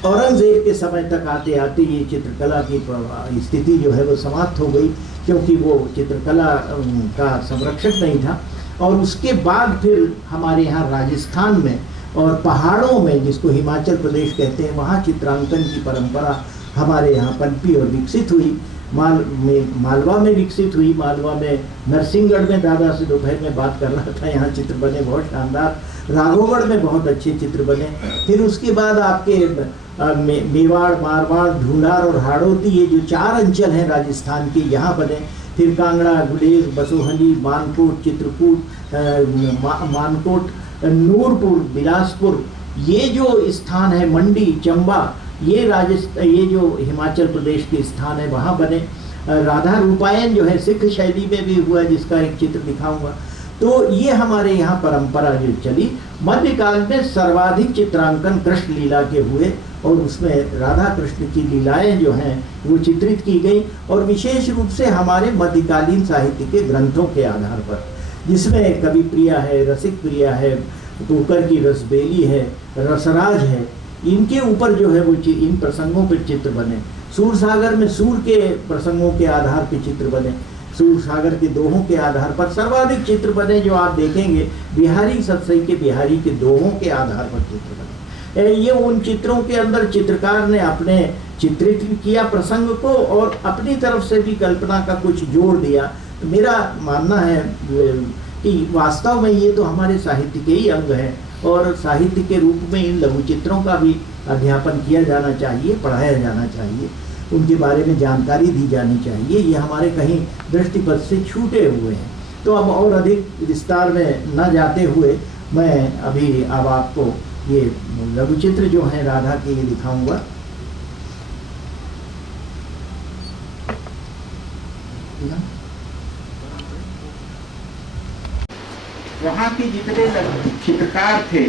औरंगजेब के समय तक आते आते ये चित्रकला की स्थिति जो है वो समाप्त हो गई, क्योंकि वो चित्रकला का संरक्षक नहीं था। और उसके बाद फिर हमारे यहाँ राजस्थान में और पहाड़ों में, जिसको हिमाचल प्रदेश कहते हैं, वहाँ चित्रांकन की परंपरा हमारे यहाँ पनपी और विकसित हुई। मालवा में विकसित हुई। मालवा में नरसिंहगढ़ में, दादा से दोपहर में बात कर रहा था, यहाँ चित्र बने बहुत शानदार। राघवगढ़ में बहुत अच्छे चित्र बने। फिर उसके बाद आपके मेवाड़, मारवाड़, ढूंढार और हाड़ौती, ये जो 4 अंचल हैं राजस्थान के, यहाँ बने। फिर कांगड़ा, गुलेर, बसोहली, मानकोट, चित्रकूट, मानकोट, नूरपुर, बिलासपुर, ये जो स्थान है, मंडी, चंबा, ये जो हिमाचल प्रदेश के स्थान है वहाँ बने। राधा रूपायन जो है सिख शैली में भी हुआ, जिसका एक चित्र दिखाऊंगा। तो ये हमारे यहाँ परंपरा जो चली। मध्यकाल में सर्वाधिक चित्रांकन कृष्ण लीला के हुए और उसमें राधा कृष्ण की लीलाएं जो हैं वो चित्रित की गई, और विशेष रूप से हमारे मध्यकालीन साहित्य के ग्रंथों के आधार पर, जिसमें कवि प्रिया है, रसिक प्रिया है, टोकर की रसबेली है, रसराज है, इनके ऊपर जो है वो इन प्रसंगों पर चित्र बने। सूरसागर में सूर के प्रसंगों के आधार पर चित्र बने, सूरसागर के दोहों के आधार पर सर्वाधिक चित्र बने जो आप देखेंगे। बिहारी सतसई के बिहारी के दोहों के आधार पर चित्र बने। ये उन चित्रों के अंदर चित्रकार ने अपने चित्रित किया प्रसंग को और अपनी तरफ से भी कल्पना का कुछ जोड़ दिया। तो मेरा मानना है कि वास्तव में ये तो हमारे साहित्य के ही अंग है, और साहित्य के रूप में इन लघु चित्रों का भी अध्यापन किया जाना चाहिए, पढ़ाया जाना चाहिए, उनके बारे में जानकारी दी जानी चाहिए। ये हमारे कहीं दृष्टिपथ से छूटे हुए हैं। तो अब और अधिक विस्तार में न जाते हुए मैं अभी अब आपको ये लघु चित्र जो है राधा के ये दिखाऊंगा। वहाँ के जितने चित्रकार थे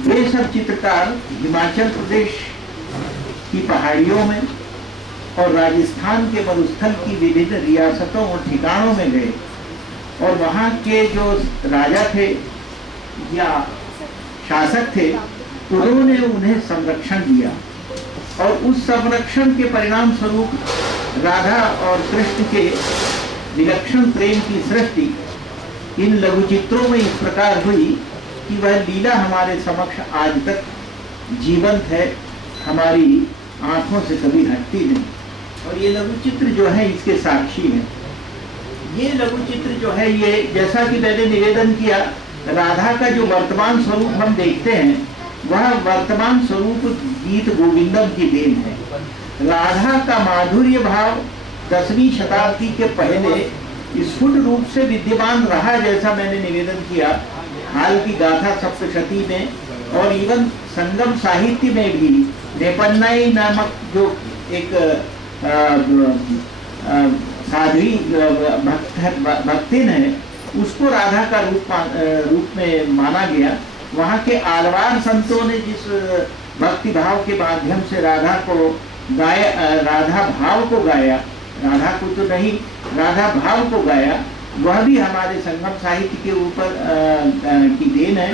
वे सब चित्रकार हिमाचल प्रदेश की पहाड़ियों में और राजस्थान के मरुस्थल की विभिन्न रियासतों और ठिकानों में गए, और वहाँ के जो राजा थे या शासक थे उन्होंने उन्हें संरक्षण दिया, और उस संरक्षण के परिणाम स्वरूप राधा और कृष्ण के विलक्षण प्रेम की सृष्टि इन लघु चित्रों में इस प्रकार हुई कि वह लीला हमारे समक्ष आज तक जीवंत है, हमारी आंखों से कभी हटती नहीं। और ये लघु चित्र जो है इसके साक्षी हैं। ये लघु चित्र जो है ये, जैसा कि मैंने निवेदन किया, राधा का जो वर्तमान स्वरूप हम देखते हैं वह वर्तमान स्वरूप गीत गोविंदम की देन है। राधा का माधुर्य भाव 10वीं शताब्दी के पहले स्फुट रूप से विद्यमान रहा, जैसा मैंने निवेदन किया। हाल की गाथा सप्तशती में और इवन संगम साहित्य में भी नेपन्नाई नामक जो एक साध्वी भक्तिन है उसको राधा का रूप में माना गया। वहाँ के आलवार संतों ने जिस भक्ति भाव के माध्यम से राधा को गाया, राधा भाव को गाया, राधा को तो नहीं राधा भाव को गाया, वह भी हमारे संगम साहित्य के ऊपर की देन है।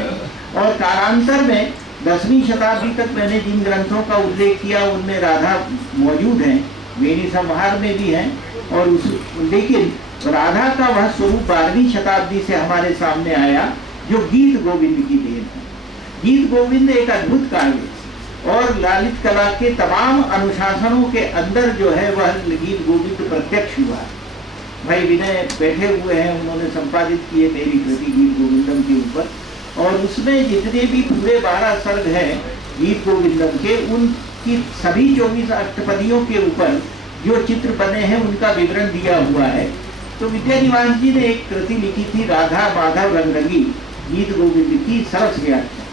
और कालांतर में 10वीं शताब्दी तक मैंने जिन ग्रंथों का उल्लेख किया उनमें राधा मौजूद है, वेणी संहार में भी है, और लेकिन राधा का वह स्वरूप 12वीं शताब्दी से हमारे सामने आया जो गीत गोविंद की देन है। गीत गोविंद एक अद्भुत काव्य और ललित कला के तमाम अनुशासनों के अंदर जो है वह गीत गोविंद प्रत्यक्ष हुआ। भाई विनय बैठे हुए हैं, उन्होंने संपादित किए मेरी कृति गीत गोविंदम के ऊपर, और उसमें जितने भी पूरे 12 सर्ग हैं गीत गोविंदम के, उनकी सभी 24 अष्टपदियों के ऊपर जो चित्र बने हैं उनका विवरण दिया हुआ है। तो विद्यानिवास जी ने एक कृति लिखी थी राधा माधव रंगरंगी गीत गोविंद की सरस व्याख्या,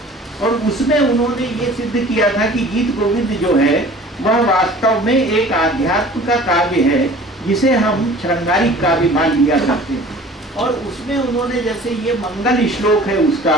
और उसमें उन्होंने ये सिद्ध किया था कि गीत गोविंद जो है वह वास्तव में एक आध्यात्म का काव्य है जिसे हम श्रृंगारिक काव्य मान लिया करते हैं। और उसमें उन्होंने जैसे ये मंगल श्लोक है उसका,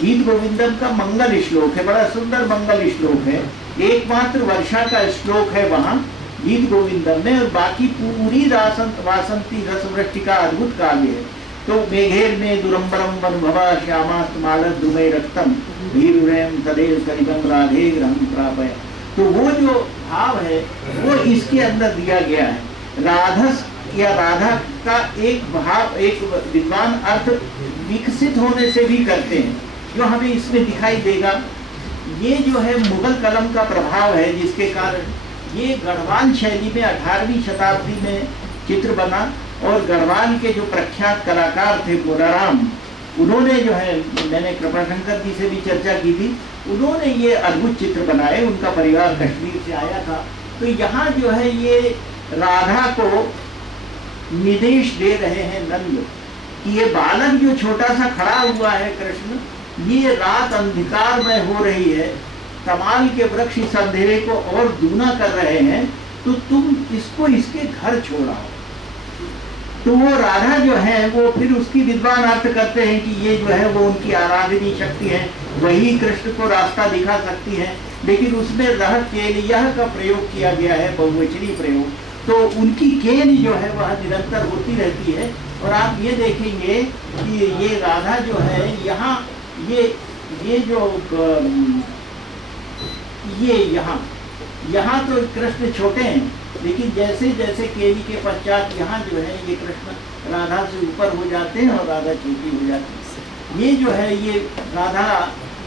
गीत गोविंदम का मंगल श्लोक है, बड़ा सुंदर मंगल श्लोक है, एकमात्र वर्षा का श्लोक है वहाँ गीत गोविंदम में, और बाकी पूरी वासंती रसवृष्टि का अद्भुत काव्य है। तो मेघेर में दुरंबरम वनुभवा श्यामास्तमालत द्रुमय रक्तम धीरुरयम तदेव कलिगम राधे ग्रहम प्रापय। तो वो जो भाव है वो इसके अंदर दिया गया है। राधस या राधा का एक भाव, एक विद्वान अर्थ विकसित होने से भी करते हैं जो हमें इसमें दिखाई देगा। ये जो है मुगल कलम का प्रभाव है जिसके कारण ये गढ़वाल शैली में 18वीं शताब्दी में चित्र बना, और गढ़वाल के जो प्रख्यात कलाकार थे गोराराम, उन्होंने जो है, मैंने कृपाशंकर जी से भी चर्चा की थी, उन्होंने ये अद्भुत चित्र बनाए। उनका परिवार कश्मीर से आया था। तो यहाँ जो है ये राधा को निर्देश दे रहे हैं नंद कि ये बालक जो छोटा सा खड़ा हुआ है कृष्ण, ये रात अंधकार में हो रही है, कमाल के वृक्ष इस अंधेरे को और दूना कर रहे हैं, तो तुम इसको इसके घर छोड़ाओ। तो वो राधा जो है वो फिर उसकी विद्वान अर्थ करते हैं कि ये जो है वो उनकी आराधनीय शक्ति है, वही कृष्ण को रास्ता दिखा सकती है, लेकिन उसमें रह केल यह का प्रयोग किया गया है, बहुवचनी प्रयोग। तो उनकी केल जो है वह निरंतर होती रहती है। और आप ये देखेंगे कि ये राधा जो है यहाँ ये जो ये यहाँ तो कृष्ण छोटे हैं, लेकिन जैसे जैसे केली के पश्चात यहाँ जो है ये कृष्ण राधा से ऊपर हो जाते हैं और राधा छोटी हो जाती है। ये जो है ये राधा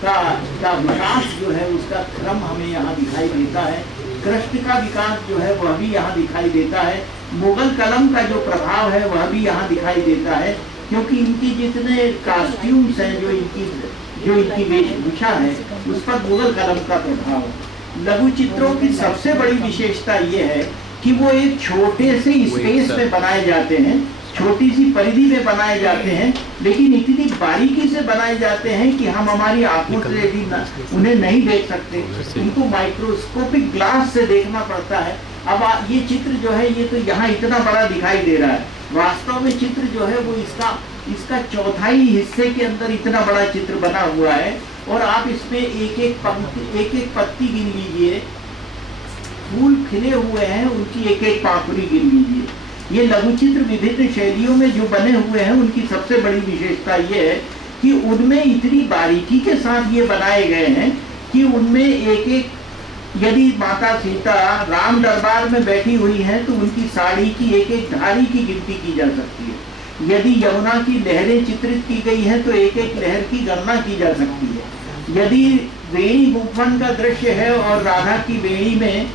का विकास जो है उसका क्रम हमें यहाँ दिखाई देता है। कृष्ण का विकास जो है वह भी यहाँ दिखाई देता है। मुगल कलम का जो प्रभाव है वह भी यहाँ दिखाई देता है, क्योंकि इनकी जितने कॉस्ट्यूम्स हैं, जो इनकी वेशभूषा है, उस पर मुगल कलम का प्रभाव है। लघु चित्रों की सबसे बड़ी विशेषता ये है कि वो एक छोटे से स्पेस में बनाए जाते हैं, छोटी सी परिधि में बनाए जाते हैं, लेकिन इतनी बारीकी से बनाए जाते हैं कि हम हमारी आंखों से भी उन्हें नहीं देख सकते, उनको माइक्रोस्कोपिक ग्लास से देखना पड़ता है। अब ये चित्र जो है ये तो यहाँ इतना बड़ा दिखाई दे रहा है, वास्तव में चित्र जो है वो इसका चौथाई हिस्से के अंदर इतना बड़ा चित्र बना हुआ है। और आप इसमें एक एक पत्ती गिन लीजिए, फूल खिले हुए हैं उनकी एक एक पाखुरी गिन लीजिए। ये लघु चित्र विभिन्न शैलियों में जो बने हुए हैं उनकी सबसे बड़ी विशेषता ये है कि उनमें इतनी बारीकी के साथ ये बनाए गए हैं कि उनमें एक यदि माता सीता राम दरबार में बैठी हुई हैं तो उनकी साड़ी की एक एक धारी की गिनती की जा सकती है। यदि यमुना की लहरें चित्रित की गई हैं तो एक एक लहर की गणना की जा सकती है। यदि वेणी गुंफन का दृश्य है और राधा की वेणी में,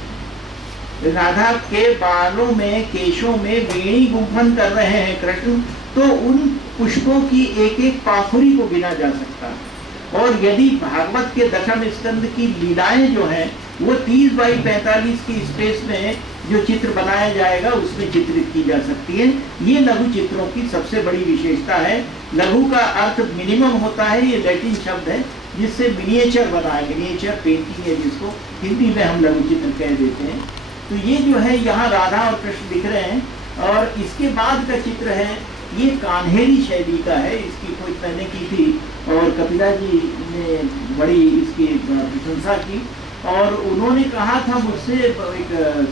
राधा के बालों में, केशों में वेणी गुंफन कर रहे हैं कृष्ण, तो उन पुष्पों की एक एक पाखुरी को गिना जा सकता है। और यदि भागवत के दशम स्कंद की लीलाएं जो हैं वो 30 बाई 45 की स्पेस में जो चित्र बनाया जाएगा उसमें चित्रित की जा सकती है। ये लघु चित्रों की सबसे बड़ी विशेषता है। लघु का अर्थ मिनिमम होता है, ये लैटिन शब्द है जिससे मिनिएचर बना है, मिनिएचर पेंटिंग है जिसको हिंदी में हम लघु चित्र कह देते हैं। तो ये जो है यहाँ राधा और कृष्ण दिख रहे हैं। और इसके बाद का चित्र है ये कान्हेरी शैली का है, इसकी खोज मैंने की थी और कपिला जी ने बड़ी इसकी प्रशंसा की। और उन्होंने कहा था मुझसे एक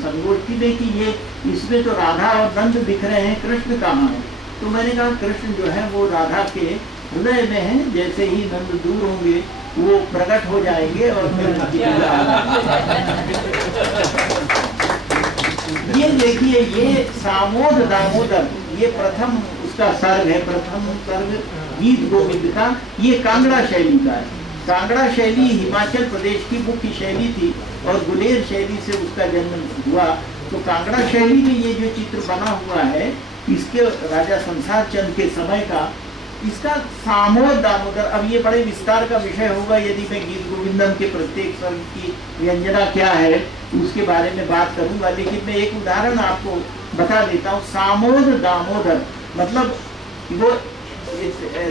संगोष्ठी में कि ये इसमें तो राधा और नंद दिख रहे हैं, कृष्ण कहाँ है? तो मैंने कहा कृष्ण जो है वो राधा के हृदय में है, जैसे ही नंद दूर होंगे वो प्रकट हो जाएंगे और फिर ये देखिए ये सामोद दामोदर, ये प्रथम उसका सर्ग है, प्रथम सर्ग गीत गोविंद का। ये कांगड़ा शैली का है। कांगड़ा शैली हिमाचल प्रदेश की मुख्य शैली थी और गुलेर शैली से उसका जन्म हुआ। तो कांगड़ा शैली में ये जो चित्र बना हुआ है इसके राजा संसार चंद के समय का, इसका सामोद दामोदर। अब ये बड़े विस्तार का विषय होगा यदि मैं गीत गोविंदम के प्रत्येक सर्ग की व्यंजना क्या है उसके बारे में बात करूंगा, लेकिन मैं एक उदाहरण आपको बता देता हूँ। सामोद दामोदर मतलब वो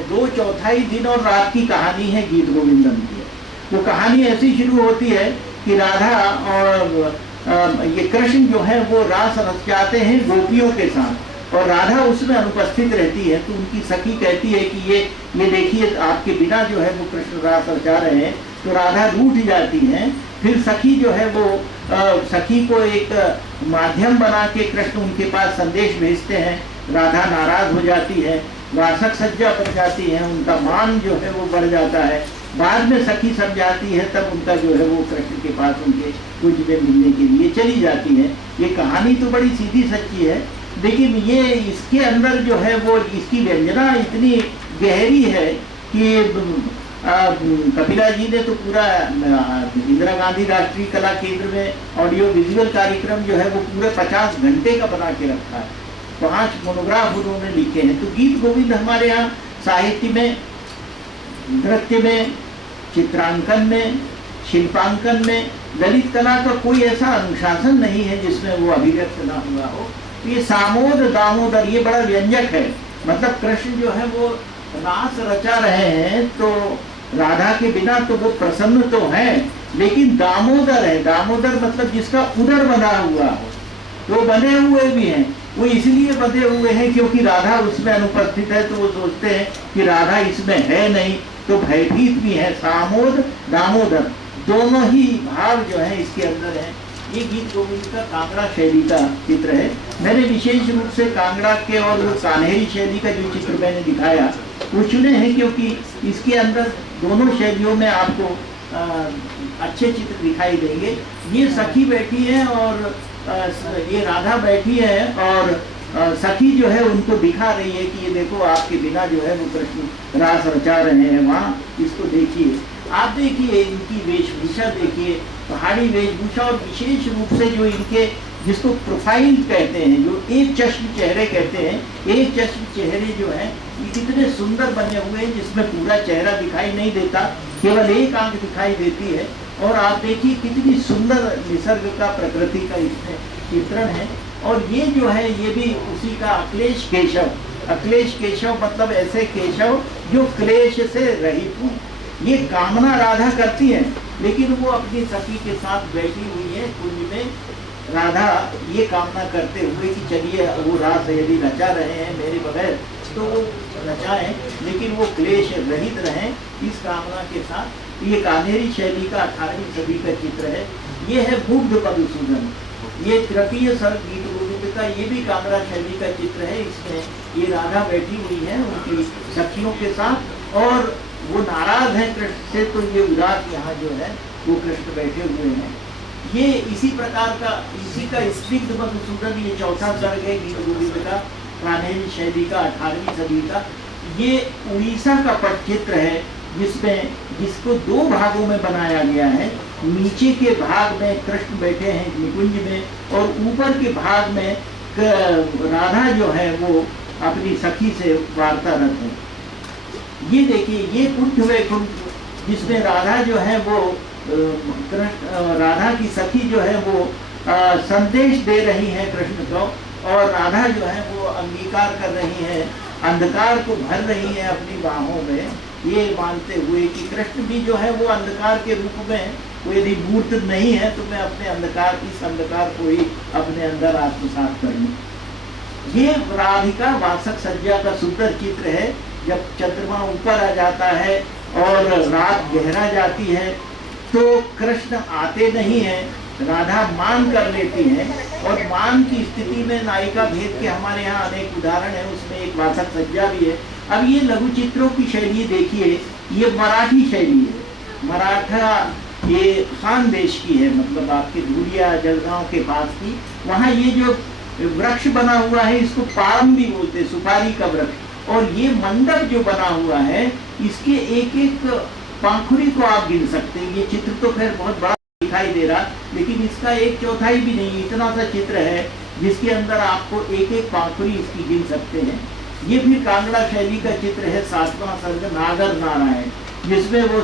2/4 दिन और रात की कहानी है गीत गोविंदम की। वो कहानी ऐसी शुरू होती है कि राधा और ये कृष्ण जो है वो रास रचाते हैं गोपियों के साथ और राधा उसमें अनुपस्थित रहती है। तो उनकी सखी कहती है कि ये देखिए आपके बिना जो है वो कृष्ण रास रचा रहे हैं। तो राधा रूठ जाती हैं। फिर सखी जो है वो सखी को एक माध्यम बना के कृष्ण उनके पास संदेश भेजते हैं। राधा नाराज हो जाती है, वासक सज्जा पर जाती है, उनका मान जो है वो बढ़ जाता है। बाद में सखी समझाती है, तब उनका जो है वो कृष्ण के पास उनके कुछ दिन मिलने के लिए चली जाती है। ये कहानी तो बड़ी सीधी सच्ची है, लेकिन ये इसके अंदर जो है वो इसकी व्यंजना इतनी गहरी है कि कपिला जी ने तो पूरा इंदिरा गांधी राष्ट्रीय कला केंद्र में ऑडियो विजुअल कार्यक्रम जो है वो पूरे 50 घंटे का बना के रखा है। 5 मोनोग्राफ उन्होंने लिखे हैं। तो गीत गोविंद हमारे यहाँ साहित्य में, नृत्य में, चित्रांकन में, शिल्पांकन में, ललित कला का कोई ऐसा अनुशासन नहीं है जिसमें वो अभिव्यक्त ना हुआ हो। तो ये सामोद दामोदर ये बड़ा व्यंजक है। मतलब कृष्ण जो है वो रास रचा रहे हैं तो राधा के बिना तो वो प्रसन्न तो है, लेकिन दामोदर है। दामोदर मतलब जिसका उदर बना हुआ हो। वो बंधे हुए भी हैं। वो इसलिए बंधे हुए हैं क्योंकि राधा उसमें अनुपस्थित है, तो वो सोचते हैं कि राधा इसमें है नहीं, तो भयभीत भी है। सामोद दामोदर दोनों ही भाव जो है इसके अंदर है। ये गीत गोविंद का कांगड़ा शैली का चित्र है। मैंने विशेष रूप से कांगड़ा के और वो कान्हेरी शैली का जो चित्र मैंने दिखाया वो चुने हैं, क्योंकि इसके अंदर दोनों शैलियों में आपको अच्छे चित्र दिखाई देंगे। ये सखी बैठी है और ये राधा बैठी है, और सखी जो है उनको दिखा रही है कि ये देखो आपके बिना जो है वो कृष्ण रास रचा रहे हैं वहाँ, इसको देखिए। आप देखिए इनकी वेशभूषा देखिए, पहाड़ी वेशभूषा, और विशेष रूप से जो इनके जिसको प्रोफाइल कहते हैं, जो एक चश्म चेहरे कहते हैं, एक चश्म चेहरे जो हैं ये कितने सुंदर बने हुए हैं, जिसमें पूरा चेहरा दिखाई नहीं देता, केवल एक आंख दिखाई देती है। और आप देखिए कितनी सुंदर निसर्ग का, प्रकृति का इसमें चित्रण है। और ये जो है ये भी उसी का अक्लेश केशव, अक्लेश केशव मतलब ऐसे केशव जो क्लेश से रहित हूँ। ये कामना राधा करती है, लेकिन वो अपनी सखी के साथ बैठी हुई है कुंज में। राधा ये कामना करते हुए कि चलिए वो रास यदि रचा रहे हैं मेरे बगैर तो वो रचाएं, लेकिन वो क्लेश रहित रहें, इस कामना के साथ। ये कान्हेरी शैली का 18वीं सदी का चित्र है। ये है मुग्ध मधुसूदन, ये तृतीय सर्ग गीत गोविंद का, ये भी कांगड़ा शैली का चित्र है। इसमें ये राधा बैठी हुई है उनकी सखियों के साथ, और वो नाराज है कृष्ण से, तो ये उदास यहाँ जो है वो कृष्ण बैठे हुए हैं। ये इसी प्रकार का, इसी का स्निग्ध मधुसूदन, ये चौथा सर्ग है गीत गोविंद का, कान्हेरी शैली का, 18वीं सदी का। ये उड़ीसा का पटचित्र है, जिसको दो भागों में बनाया गया है। नीचे के भाग में कृष्ण बैठे हैं निकुंज में, और ऊपर के भाग में राधा जो है वो अपनी सखी से वार्तारत है। ये देखिए, ये कुंठ वैकुंठ, जिसमें राधा जो है वो राधा की सखी जो है वो संदेश दे रही है कृष्ण को, और राधा जो है वो अंगीकार कर रही है, अंधकार को भर रही है अपनी बाहों में, ये मानते हुए कि कृष्ण भी जो है वो अंधकार के रूप में, वो यदि मूर्त नहीं है तो मैं अपने अंधकार, इस अंधकार को ही अपने अंदर आत्मसात कर लूं। ये राधिका वासक सज्जा का सुंदर चित्र है। जब चंद्रमा ऊपर आ जाता है और रात गहरा जाती है तो कृष्ण आते नहीं हैं, राधा मान कर लेती है, और मान की स्थिति में नायिका भेद के हमारे यहाँ अनेक उदाहरण है, उसमें एक वासक सज्जा भी है। अब ये लघु चित्रों की शैली देखिए, ये मराठी शैली है, मराठा, ये खानदेश की है, मतलब आपके धुलिया जलगांव के पास की। वहाँ ये जो वृक्ष बना हुआ है इसको पाम भी बोलते हैं, सुपारी का वृक्ष। और ये मंडप जो बना हुआ है इसके एक एक पाखुरी को आप गिन सकते हैं। ये चित्र तो खैर बहुत बड़ा दिखाई दे रहा, लेकिन इसका 1/4 भी नहीं, इतना सा चित्र है जिसके अंदर आपको एक एक पाखुरी इसकी गिन सकते हैं। ये भी कांगड़ा शैली का चित्र है, 7वां सर्ग नागर नारायण, जिसमें वो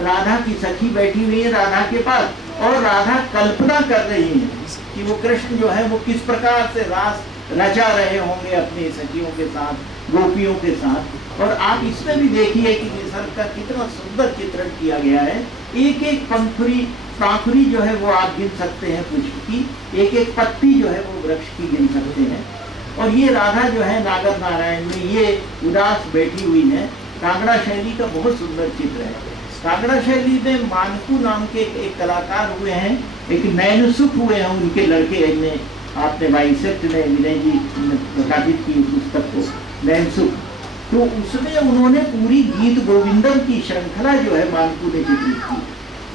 राधा की सखी बैठी हुई है राधा के पास, और राधा कल्पना कर रही है कि वो कृष्ण जो है वो किस प्रकार से रास रचा रहे होंगे अपनी सखियों के साथ, गोपियों के साथ। और आप इसमें भी देखिए कि निसर्ग का कितना सुंदर चित्रण किया गया है। एक एक पाखुरी जो है वो आप गिन सकते हैं पुष्प की, एक एक पत्ती जो है वो वृक्ष की गिन सकते हैं। और ये राधा जो है नागर नारायण में ये उदास बैठी हुई है। कांगड़ा शैली का बहुत सुंदर चित्र है। कांगड़ा शैली में मानकू नाम के एक कलाकार हुए हैं, एक नैनसुख हुए हैं उनके लड़के ने, आपने बाइसेक्ट ने विनय जी प्रकाशित की पुस्तक को नैनसुख, तो उसमें उन्होंने पूरी गीत गोविंदम की श्रृंखला जो है मानकू ने चित्रित की,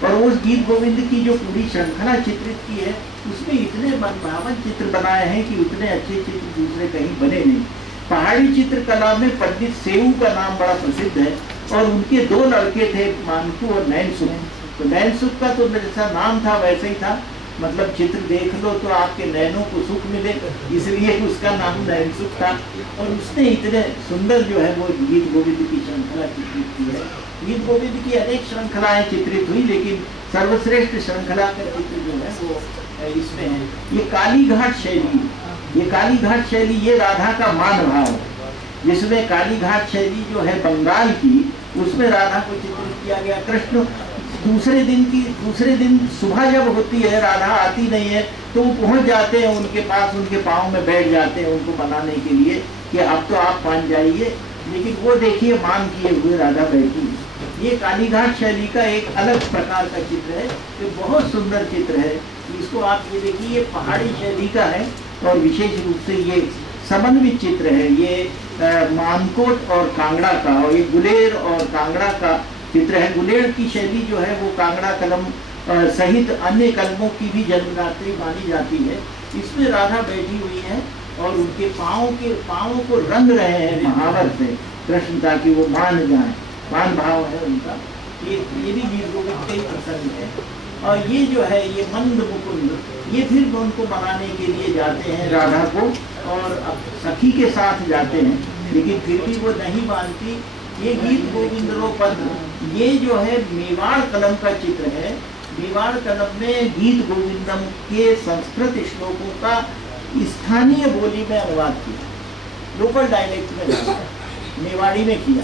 और उस गीत गोविंद की जो पूरी श्रृंखला चित्रित की है उसमें इतने मनभावन चित्र बनाए हैं कि उतने अच्छे चित्र दूसरे कहीं बने नहीं। पहाड़ी चित्रकला में पंडित सेऊ का नाम बड़ा प्रसिद्ध है, और उनके 2 लड़के थे, मानकू और नैनसुख। तो नैनसुख का तो जैसा नाम था वैसे ही था, मतलब चित्र देख लो तो आपके नैनों को सुख मिले, इसलिए उसका नाम नैनसुख था। और उसने इतने सुंदर जो है वो गीत गोविंद की श्रृंखला चित्रित की है। गीत गोविंद की अनेक श्रृंखलाएं चित्रित हुई, लेकिन सर्वश्रेष्ठ श्रृंखला का चित्र जो है वो इसमें है। ये काली घाट शैली, ये काली घाट शैली ये राधा का मान भाव है, जिसमें काली घाट शैली जो है बंगाल की, उसमें राधा को चित्रित किया गया। कृष्ण दूसरे दिन सुबह जब होती है, राधा आती नहीं है, तो वो पहुंच जाते हैं उनके पास, उनके पाँव में बैठ जाते हैं उनको बनाने के लिए कि अब तो आप मान जाइए। लेकिन वो देखिए मान किए हुए राधा बैठी। ये कालीघाट शैली का एक अलग प्रकार का चित्र है, ये बहुत सुंदर चित्र है। इसको आप ये देखिए, ये पहाड़ी शैली का है और विशेष रूप से ये समन्वित चित्र है। ये मानकोट और कांगड़ा का, और ये गुलेर और कांगड़ा का चित्र है। गुलेर की शैली जो है वो कांगड़ा कलम सहित अन्य कलमों की भी जन्मदात्री मानी जाती है। इसमें राधा बैठी हुई है और उनके पाँव को रंग रहे हैं महावर से कृष्ण, ताकि वो मान जाए, मान भाव है उनका। ये भी गीत गोविंद का ही प्रसंग है। और ये जो है ये मंद मुकुंद, ये फिर उनको बनाने के लिए जाते हैं राधा को, और अब सखी के साथ जाते हैं, लेकिन फिर भी वो नहीं मानती। ये गीत गोविंदरो पद, ये जो है मेवाड़ कलम का चित्र है। मेवाड़ कलम में गीत गोविंदम के संस्कृत श्लोकों का स्थानीय बोली में अनुवाद किया, लोकल डायलेक्ट में किया, मेवाड़ी में किया।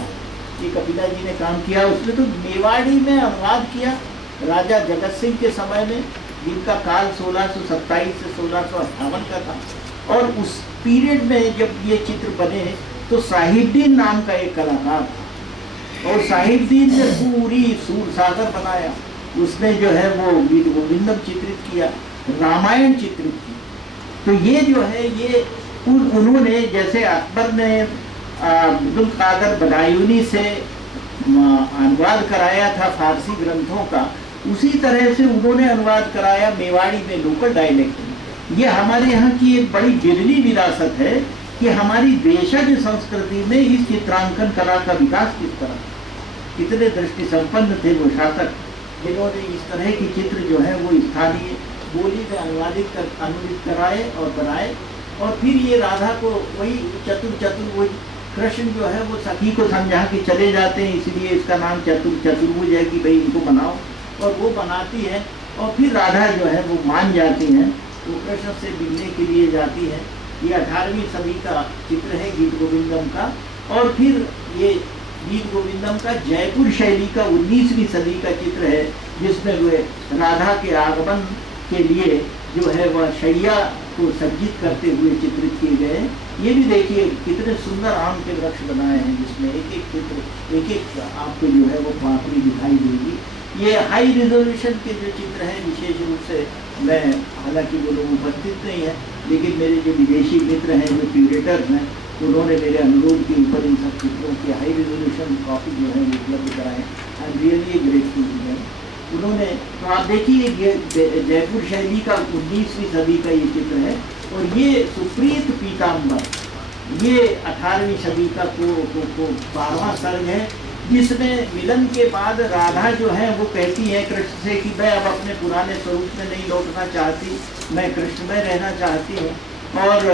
ये कपिला जी ने काम किया, उसमें तो मेवाड़ी में अनुवाद किया राजा जगत सिंह के समय में, जिनका काल 1627 से 1658 का था। और उस पीरियड में जब ये चित्र बने तो साहिबदीन नाम का एक कलाकार था, और साहिबदीन ने पूरी सूर सागर बनाया। उसने जो है वो गीत गोविंदम चित्रित किया, रामायण चित्रित की। तो ये जो है ये उन्होंने, जैसे अकबर ने अब्दुल कादर बदायूनी से अनुवाद कराया था फारसी ग्रंथों का, उसी तरह से उन्होंने अनुवाद कराया मेवाड़ी में, लोकल डायलेक्ट में। ये हमारे यहाँ की एक बड़ी बिरली विरासत है कि हमारी देशज संस्कृति में इस चित्रांकन कला का विकास किस तरह, कितने दृष्टि संपन्न थे वो शासक, जिन्होंने इस तरह की चित्र जो है वो स्थानीय बोली में अनुवादित कराए और बनाए। और फिर ये राधा को वही वही कृष्ण जो है वो सखी को समझा के चले जाते हैं, इसलिए इसका नाम चतुर्भुज है कि भाई इनको बनाओ, और वो बनाती है। और फिर राधा जो है वो मान जाती हैं, वो कृष्ण से मिलने के लिए जाती है। ये 18वीं सदी का चित्र है गीत गोविंदम का। और फिर ये गीत गोविंदम का जयपुर शैली का 19वीं सदी का चित्र है, जिसमें वे राधा के आगमन के लिए जो है वह शैया को सज्जित करते हुए चित्रित किए गए। ये भी देखिए कितने सुंदर आम के वृक्ष बनाए हैं, जिसमें एक एक चित्र, एक एक आपको जो है वो पापड़ी दिखाई देगी। ये हाई रिजोल्यूशन के जो चित्र हैं, विशेष रूप से मैं, हालांकि वो लोग उपस्थित नहीं है, लेकिन मेरे जो विदेशी मित्र हैं, जो क्यूरेटर्स हैं, उन्होंने मेरे अनुरोध के ऊपर इन सब चित्रों की हाई रिजोल्यूशन कॉपी जो है उपलब्ध कराए। I am really grateful to them. उन्होंने, तो आप देखिए ये जयपुर शैली का 19वीं सदी का ये चित्र है। और ये सुप्रीत पीताम्बर, ये 18वीं सदी का 12वां सर्ग है, जिसमें मिलन के बाद राधा जो है वो कहती है कृष्ण से कि मैं अब अपने पुराने स्वरूप में नहीं लौटना चाहती, मैं कृष्ण में रहना चाहती हूँ। और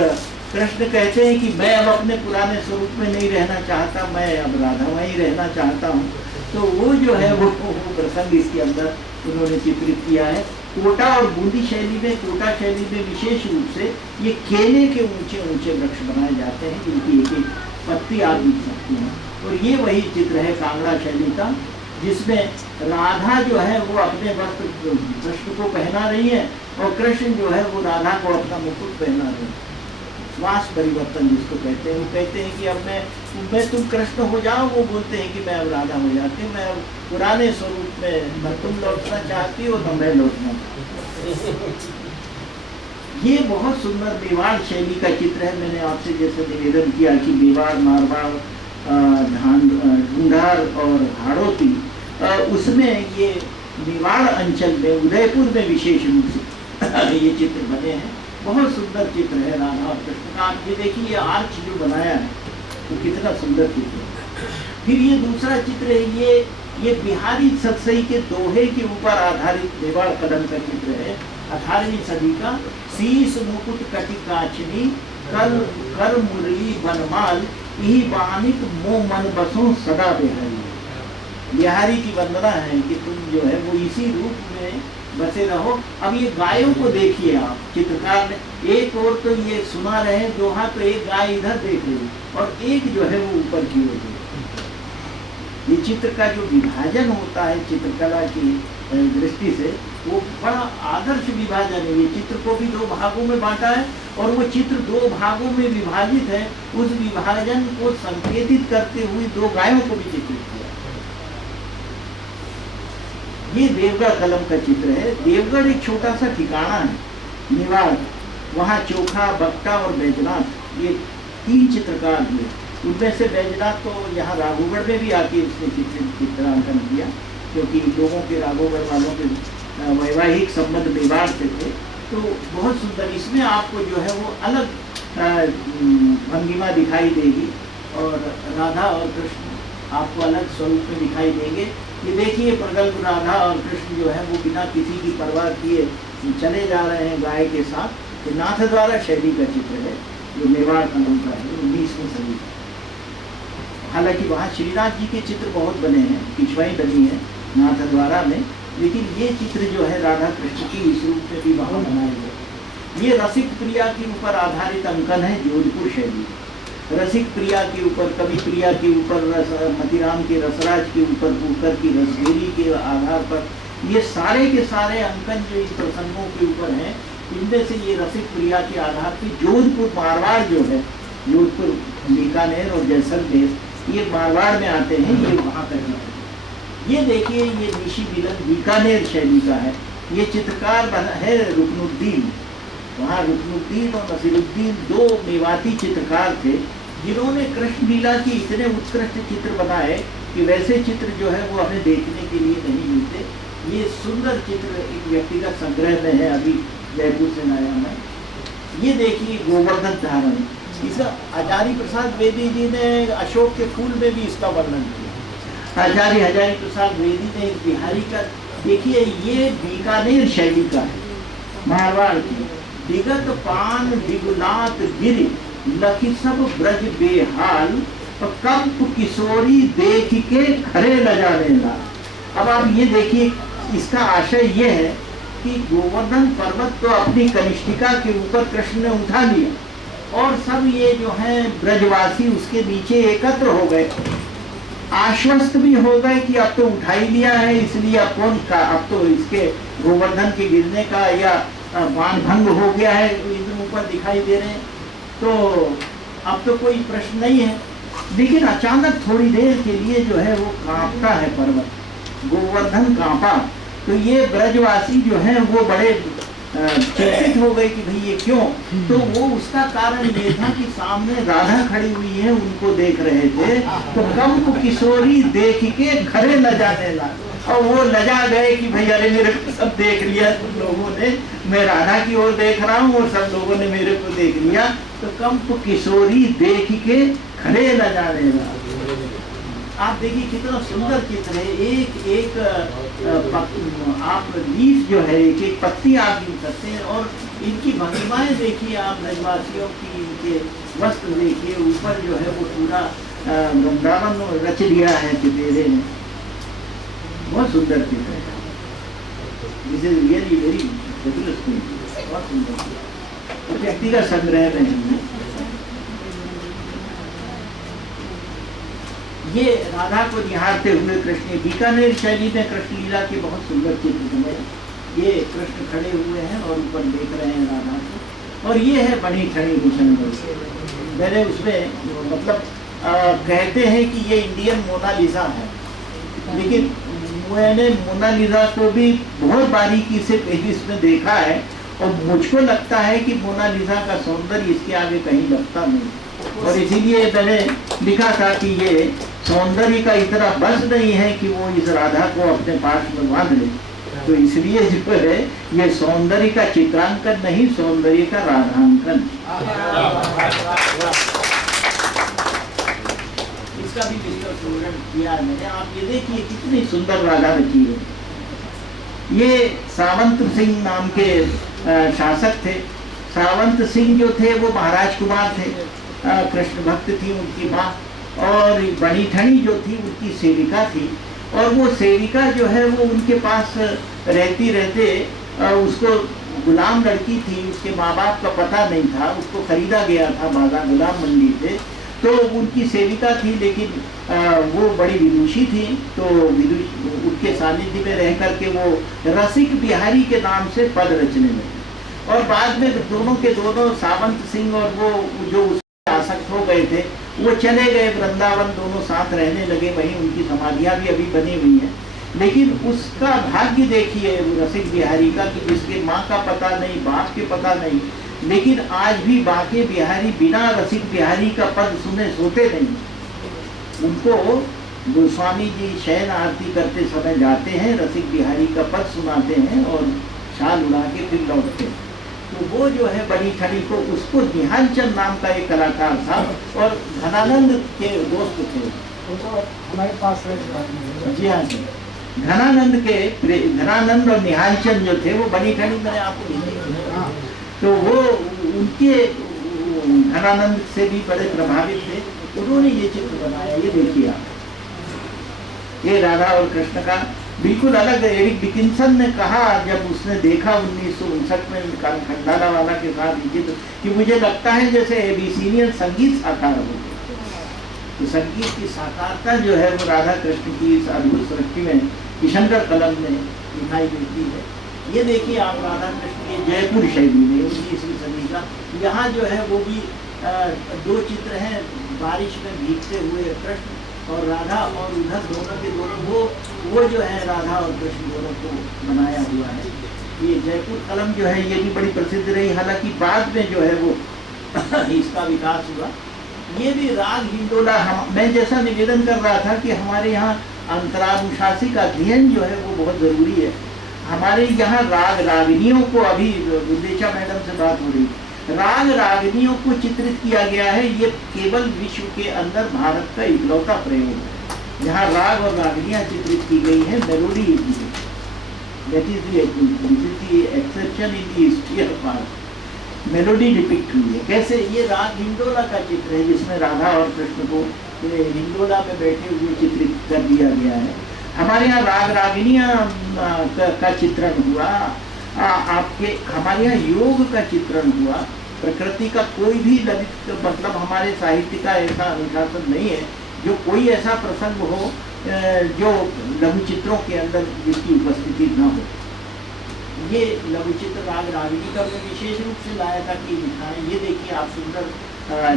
कृष्ण कहते हैं कि मैं अब अपने पुराने स्वरूप में नहीं रहना चाहता, मैं अब राधा में ही रहना चाहता हूँ। तो वो जो है वो प्रसंग इसके अंदर उन्होंने चित्रित किया है। कोटा और बूंदी शैली में, कोटा शैली में विशेष रूप से ये केले के ऊंचे ऊंचे वृक्ष बनाए जाते हैं, जिनकी एक एक पत्ती आप दिख सकती हैं। और ये वही चित्र है कांगड़ा शैली का, जिसमें राधा जो है वो अपने वस्त्र कृष्ण को पहना रही है, और कृष्ण जो है वो राधा को अपना मुकुट पहना रहे हैं। श्वास परिवर्तन जिसको कहते हैं, वो कहते हैं कि अब मैं तुम कृष्ण हो जाओ, वो बोलते हैं कि मैं अब राधा हो जाती हूँ, मैं अब पुराने स्वरूप में न तुम लौटना चाहती हो न मैं लौटना चाहती। ये बहुत सुंदर मेवाड़ शैली का चित्र है। मैंने आपसे जैसे निवेदन किया कि मेवाड़, मारवाड़, ढूंढार और हाड़ौती, उसमें ये मेवाड़ अंचल में, उदयपुर में विशेष रूप से ये चित्र बने हैं। बहुत सुंदर चित्र है राधा और कृष्ण का। आप ये देखिए ये आर्च जो बनाया है तो कितना सुंदर चित्र है। फिर ये दूसरा चित्र है, ये बिहारी सतसई के दोहे के ऊपर आधारित मेवाड़ कदम का चित्र है, 18वीं सदी का। शीश मुकुट कटिकाचनी कर मुरली बनमाल, यही बानिक मो मन बसों सदा बिहारी। बिहारी की वंदना है कि तुम जो है वो इसी रूप में बसे रहो। अब ये गायों को देखिए आप, चित्रकार ने एक और तो ये सुना रहे दोहा, तो एक गाय इधर देख रही और एक जो है वो ऊपर की ओर देख रही। ये चित्र का जो विभाजन होता है चित्रकला की, दृष्टि से वो बड़ा आदर्श विभाजन है। ये चित्र को भी 2 भागों में बांटा है और वो चित्र 2 भागों में विभाजित है। उस विभाजन को संकेतित करते हुए 2 गायों को भी चित्रित किया। ये देवगढ़ कलम का चित्र है। देवगढ़ एक छोटा सा ठिकाना है, निवाड़। वहाँ चोखा, बक्टा और बैजनाथ, ये 3 चित्रकार हुए। उनमें से बैजनाथ तो यहाँ राघोगढ़ में भी आके उसने चित्रांकन किया, क्योंकि लोगों के राघोगढ़ वालों के वैवाहिक संबंध मेवाड़ से थे। तो बहुत सुंदर, इसमें आपको जो है वो अलग भंगिमा दिखाई देगी और राधा और कृष्ण आपको अलग स्वरूप में दिखाई देंगे। ये देखिए प्रगल्भ राधा और कृष्ण जो है वो बिना किसी की परवाह किए चले जा रहे हैं गाय के साथ। ये नाथ द्वारा शैली का चित्र है, जो मेवाड़ कलम का है, 19वीं सदी का। हालांकि वहाँ श्रीनाथ जी के चित्र बहुत बने हैं, पिछवाई बनी है नाथ द्वारा में, लेकिन ये चित्र जो है राधा कृष्ण की इस रूप में भी वहाँ बनाए गए। ये रसिक प्रिया के ऊपर आधारित अंकन है, जोधपुर शैली। रसिक प्रिया के ऊपर, कवि प्रिया के ऊपर, मतिराम के रसराज के ऊपर, पुकर की रसगेरी के आधार पर ये सारे के सारे अंकन जो इन प्रसंगों के ऊपर हैं, इनमें से ये रसिक प्रिया के आधार पर जोधपुर मारवाड़ जो है, जोधपुर, बीकानेर और जैसलमेर, ये मारवाड़ में आते हैं। ये वहाँ का है। ये देखिए, ये निशी मिलन बीकानेर शैली का है। ये चित्रकार बना है रुकनुद्दीन। वहाँ रुकनुद्दीन और नसीरुद्दीन 2 मेवाती चित्रकार थे, जिन्होंने कृष्ण लीला की इतने उत्कृष्ट चित्र बनाए कि वैसे चित्र जो है वो हमें देखने के लिए नहीं मिलते। ये सुंदर चित्र एक व्यक्तिगत संग्रह में है, अभी जयपुर से लाया मैं। ये देखिए गोवर्धन धारण, इसका आचार्य प्रसाद वेदी जी ने अशोक के फूल में भी इसका वर्णन किया। आचार्य हजारी प्रसाद वेदी ने इस बिहारी का, देखिए ये बीकानेर शैली का है, मारवाड़ की। दिगत पान दिगुलात गिरी लखी सब ब्रज बेहाल, कंप किशोरी देख के खरे लजाने ला। अब आप ये देखिए, इसका आशय ये है कि गोवर्धन पर्वत तो अपनी कनिष्ठिका के ऊपर कृष्ण ने उठा लिया और सब ये जो है ब्रजवासी उसके नीचे एकत्र हो गए, आश्वस्त भी हो गए कि अब तो उठा ही लिया है, इसलिए अब कौन का, अब तो इसके गोवर्धन के गिरने का या बाण भंग हो गया है, इधर ऊपर दिखाई दे रहे हैं, तो अब तो कोई प्रश्न नहीं है। लेकिन अचानक थोड़ी देर के लिए जो है वो कांपता है पर्वत, गोवर्धन कांपा। तो ये ब्रजवासी जो है वो बड़े चिंतित हो गए कि भाई ये क्यों। तो वो उसका कारण ये था कि सामने राधा खड़ी हुई है, उनको देख रहे थे, तो कंप किशोरी देख के खरे लजाने लगा और वो लजा गए कि भाई अरे मेरे को सब देख लिया तुम लोगों ने, मैं राधा की ओर देख रहा हूँ और सब लोगों ने मेरे को देख लिया। तो कंप किशोरी देख के खरे लजाने लगा। आप देखिए कितना सुंदर चित्र है। एक एक आप लीफ जो है, एक एक पत्ती आप गिन सकते हैं और इनकी भंगिमाएं देखिए आप, ब्रजवासियों की इनके वस्त्र देखिए, ऊपर जो है वो पूरा वृंदावन रच लिया है चितेरे ने। बहुत सुंदर चित्र है। दिस इज रियली वेरी बहुत सुंदर। व्यक्तिगत संग्रह में है। ये राधा को निहारते हुए कृष्ण, बीकानेर शैली में कृष्ण लीला के बहुत सुंदर चित्र हैं। ये कृष्ण खड़े हुए हैं और ऊपर देख रहे हैं राधा को, और ये है बनी ठनी हुसैन। मैंने उसमें मतलब कहते हैं कि ये इंडियन मोनालिसा है, लेकिन मैंने मोनालिसा को भी बहुत बारीकी से पेरिस में देखा है और मुझको लगता है कि मोनालिसा का सौंदर्य इसके आगे कहीं लगता नहीं, और इसीलिए मैंने लिखा था कि ये सौंदर्य का इतना बस नहीं है कि वो इस राधा को अपने पास में बांध ले। तो इसलिए जो है ये सौंदर्य का चित्रांकन नहीं, सौंदर्य का राधांकन। इसका भी विस्तृत विवरण किया मैंने। आप ये देखिए कितनी सुंदर राधा रची है। ये सावंत सिंह नाम के शासक थे। सावंत सिंह जो थे वो महाराज कुमार थे, कृष्ण भक्त थी उनकी माँ, और बनी ठनी जो थी उनकी सेविका थी, और वो सेविका जो है वो उनके पास रहती रहते उसको गुलाम लड़की थी, उसके माँ बाप का पता नहीं था, उसको खरीदा गया था बाजार गुलाम मंडी से। तो उनकी सेविका थी, लेकिन वो बड़ी विदुषी थी, तो उनके सानिध्य में रह करके वो रसिक बिहारी के नाम से पद रचने लगे। और बाद में दोनों के दोनों सावंत सिंह और वो जो उससे आसक्त हो गए थे वो चले गए वृंदावन, दोनों साथ रहने लगे, वहीं उनकी समाधियां भी अभी बनी हुई हैं। लेकिन उसका भाग्य देखिए रसिक बिहारी का कि जिसके माँ का पता नहीं, बाप के पता नहीं, लेकिन आज भी बांके बिहारी बिना रसिक बिहारी का पद सुने सोते नहीं। उनको गोस्वामी जी शयन आरती करते समय जाते हैं, रसिक बिहारी का पद सुनाते हैं और शाल उड़ा के फिर लौटते हैं। तो वो जो है बड़ी ठड़ी को, उसको निहाल चंद नाम का एक कलाकार था और घनानंद के दोस्त थे। हमारे पास जी हाँ जी, घनानंद और निहाल चंद जो थे वो बड़ी ठड़ी, मैंने आपको हिंदी में, तो वो उनके घनानंद से भी बड़े प्रभावित थे। उन्होंने ये चित्र बनाया, ये देखिए आप, ये राधा और कृष्ण का बिल्कुल अलग। एरिक डिकिंसन ने कहा जब उसने देखा 1959 में खंडाला वाला के साथ ये चित्र, कि मुझे लगता है जैसे एबीसीनियन संगीत साकार हो गया। तो संगीत की साकारता जो है वो राधा कृष्ण की इस अद्भुत सृष्टि में किशनगढ़ कलम में दिखाई देती है। ये देखिए आप राधा कृष्ण की जयपुर शैली में 19वीं सदी का, यहाँ जो है वो भी दो चित्र हैं, बारिश में भीगते हुए कृष्ण और राधा, और उधर दोनों के दोनों वो जो है राधा और कृष्ण दोनों को बनाया हुआ है। ये जयपुर कलम जो है ये भी बड़ी प्रसिद्ध रही, हालांकि बाद में जो है वो इसका विकास हुआ। ये भी राग हिंडोला, मैं जैसा निवेदन कर रहा था कि हमारे यहाँ अंतरानुशासिक अध्ययन जो है वो बहुत ज़रूरी है। हमारे यहाँ राग रागिनियों को, अभी बुद्धेशा मैडम से बात हो रही, राग रागिनियों को चित्रित किया गया है। ये केवल विश्व के अंदर भारत का इकलौता प्रयोग है जहाँ राग और रागिनियाँ चित्रित की गई है। Melody that is the exception in the history of Bharat. Melody depict हुई है कैसे, ये राग हिंडोला का चित्र है जिसमें राधा और कृष्ण को हिंडोला में बैठे हुए चित्रित कर दिया गया है। हमारे यहाँ राग रागिनियाँ का चित्रण हुआ, आपके हमारे यहाँ योग का चित्रण हुआ। प्रकृति का कोई भी ललित, मतलब हमारे साहित्य का ऐसा अनुशासन नहीं है जो कोई ऐसा प्रसंग हो जो लघु चित्रों के अंदर जिसकी उपस्थिति न हो। ये लघु चित्र राग रागिनी का मैं विशेष रूप से लाया था कि दिखाएं। ये देखिए आप सुंदर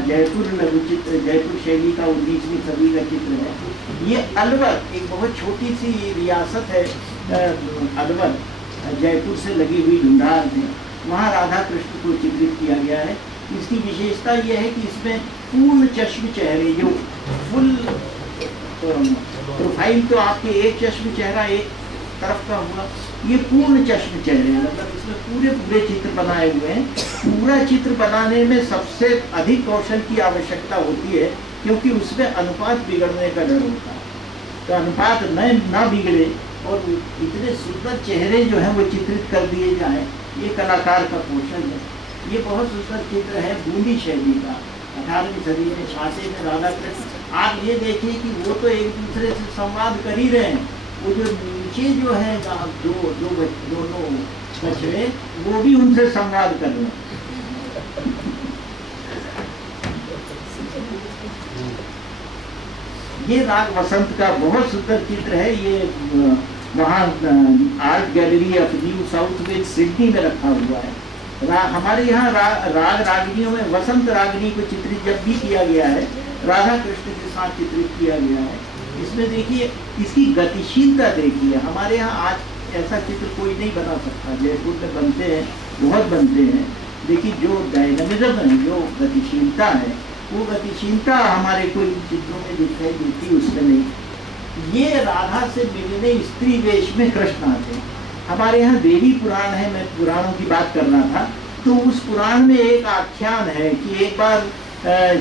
जयपुर लघु चित्र, जयपुर शैली का 19वीं सदी का चित्र है। ये अलवर एक बहुत छोटी सी रियासत है, अलवर जयपुर से लगी हुई ढूंढार में, वहाँ राधा कृष्ण को चित्रित किया गया है। इसकी विशेषता यह है कि इसमें पूर्ण चश्म चेहरे, जो फुल प्रोफाइल तो आपके एक चश्म चेहरा एक तरफ का हुआ, ये पूर्ण चश्म चेहरे, मतलब इसमें पूरे चित्र बनाए हुए हैं। पूरा चित्र बनाने में सबसे अधिक कौशल की आवश्यकता होती है, क्योंकि उसमें अनुपात बिगड़ने का डर होता है। तो अनुपात न बिगड़े और इतने सुंदर चेहरे जो हैं वो चित्रित कर दिए जाएं, ये कलाकार का कौशल है। ये बहुत सुंदर चित्र है बूंदी शैली का, 18वीं सदी में शासे में राधा कृष्ण। आप ये देखिए कि वो तो एक दूसरे से संवाद कर ही रहे हैं, वो जो नीचे जो है दोनों बछड़े वो भी उनसे संवाद कर रहे हैं। ये राग वसंत का बहुत सुंदर चित्र है। ये वहाँ art gallery of New South Wales Sydney में रखा हुआ है। हमारे यहाँ राग रागिनियों में वसंत रागिनी को चित्रित जब भी किया गया है, राधा कृष्ण के साथ चित्रित किया गया है। इसमें देखिए इसकी गतिशीलता देखिए, हमारे यहाँ आज ऐसा चित्र कोई नहीं बना सकता। जयपुर में बनते हैं, बहुत बनते हैं, लेकिन जो डायनामिज्म है, जो गतिशीलता है, वो गतिशीलता हमारे कोई चित्रों में दिखाई देती, उसमें नहीं। ये राधा से मिलने स्त्री वेश में कृष्ण आते हैं। हमारे यहाँ देवी पुराण है, मैं पुराणों की बात कर रहा था, तो उस पुराण में एक आख्यान है कि एक बार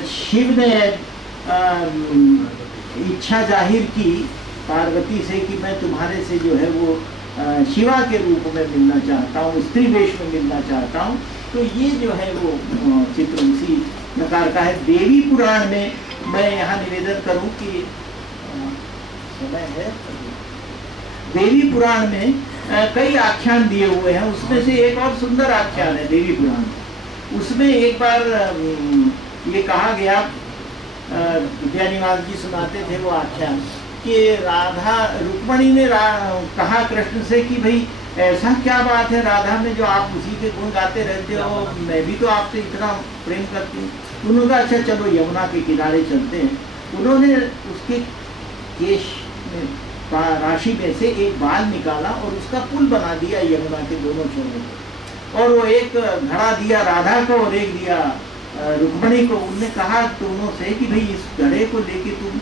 शिव ने इच्छा जाहिर की पार्वती से कि मैं तुम्हारे से जो है वो शिवा के रूप में मिलना चाहता हूँ, स्त्री वेश में मिलना चाहता हूँ। तो ये जो है वो चित्र उसी प्रकार का है। देवी पुराण में मैं यहाँ निवेदन करूँ कि समय है, देवी पुराण में कई आख्यान दिए हुए हैं, उसमें से एक और सुंदर आख्यान है देवी पुराण। उसमें एक बार ये कहा गया विद्यानिवास जी सुनाते थे वो आख्यान कि राधा रुक्मणी ने कहा कृष्ण से कि भाई ऐसा क्या बात है राधा में जो आप उसी के गुण गाते रहते हो, मैं भी तो आपसे इतना प्रेम करती हूँ। उन्होंने कहा अच्छा चलो यमुना के किनारे चलते हैं। उन्होंने उसके केश में राशि में से एक बाल निकाला और उसका पुल बना दिया यमुना के दोनों छोरों को, और वो एक घड़ा दिया राधा को और एक दिया रुक्मणी को। उनने कहा दोनों से कि भाई इस घड़े को लेके तुम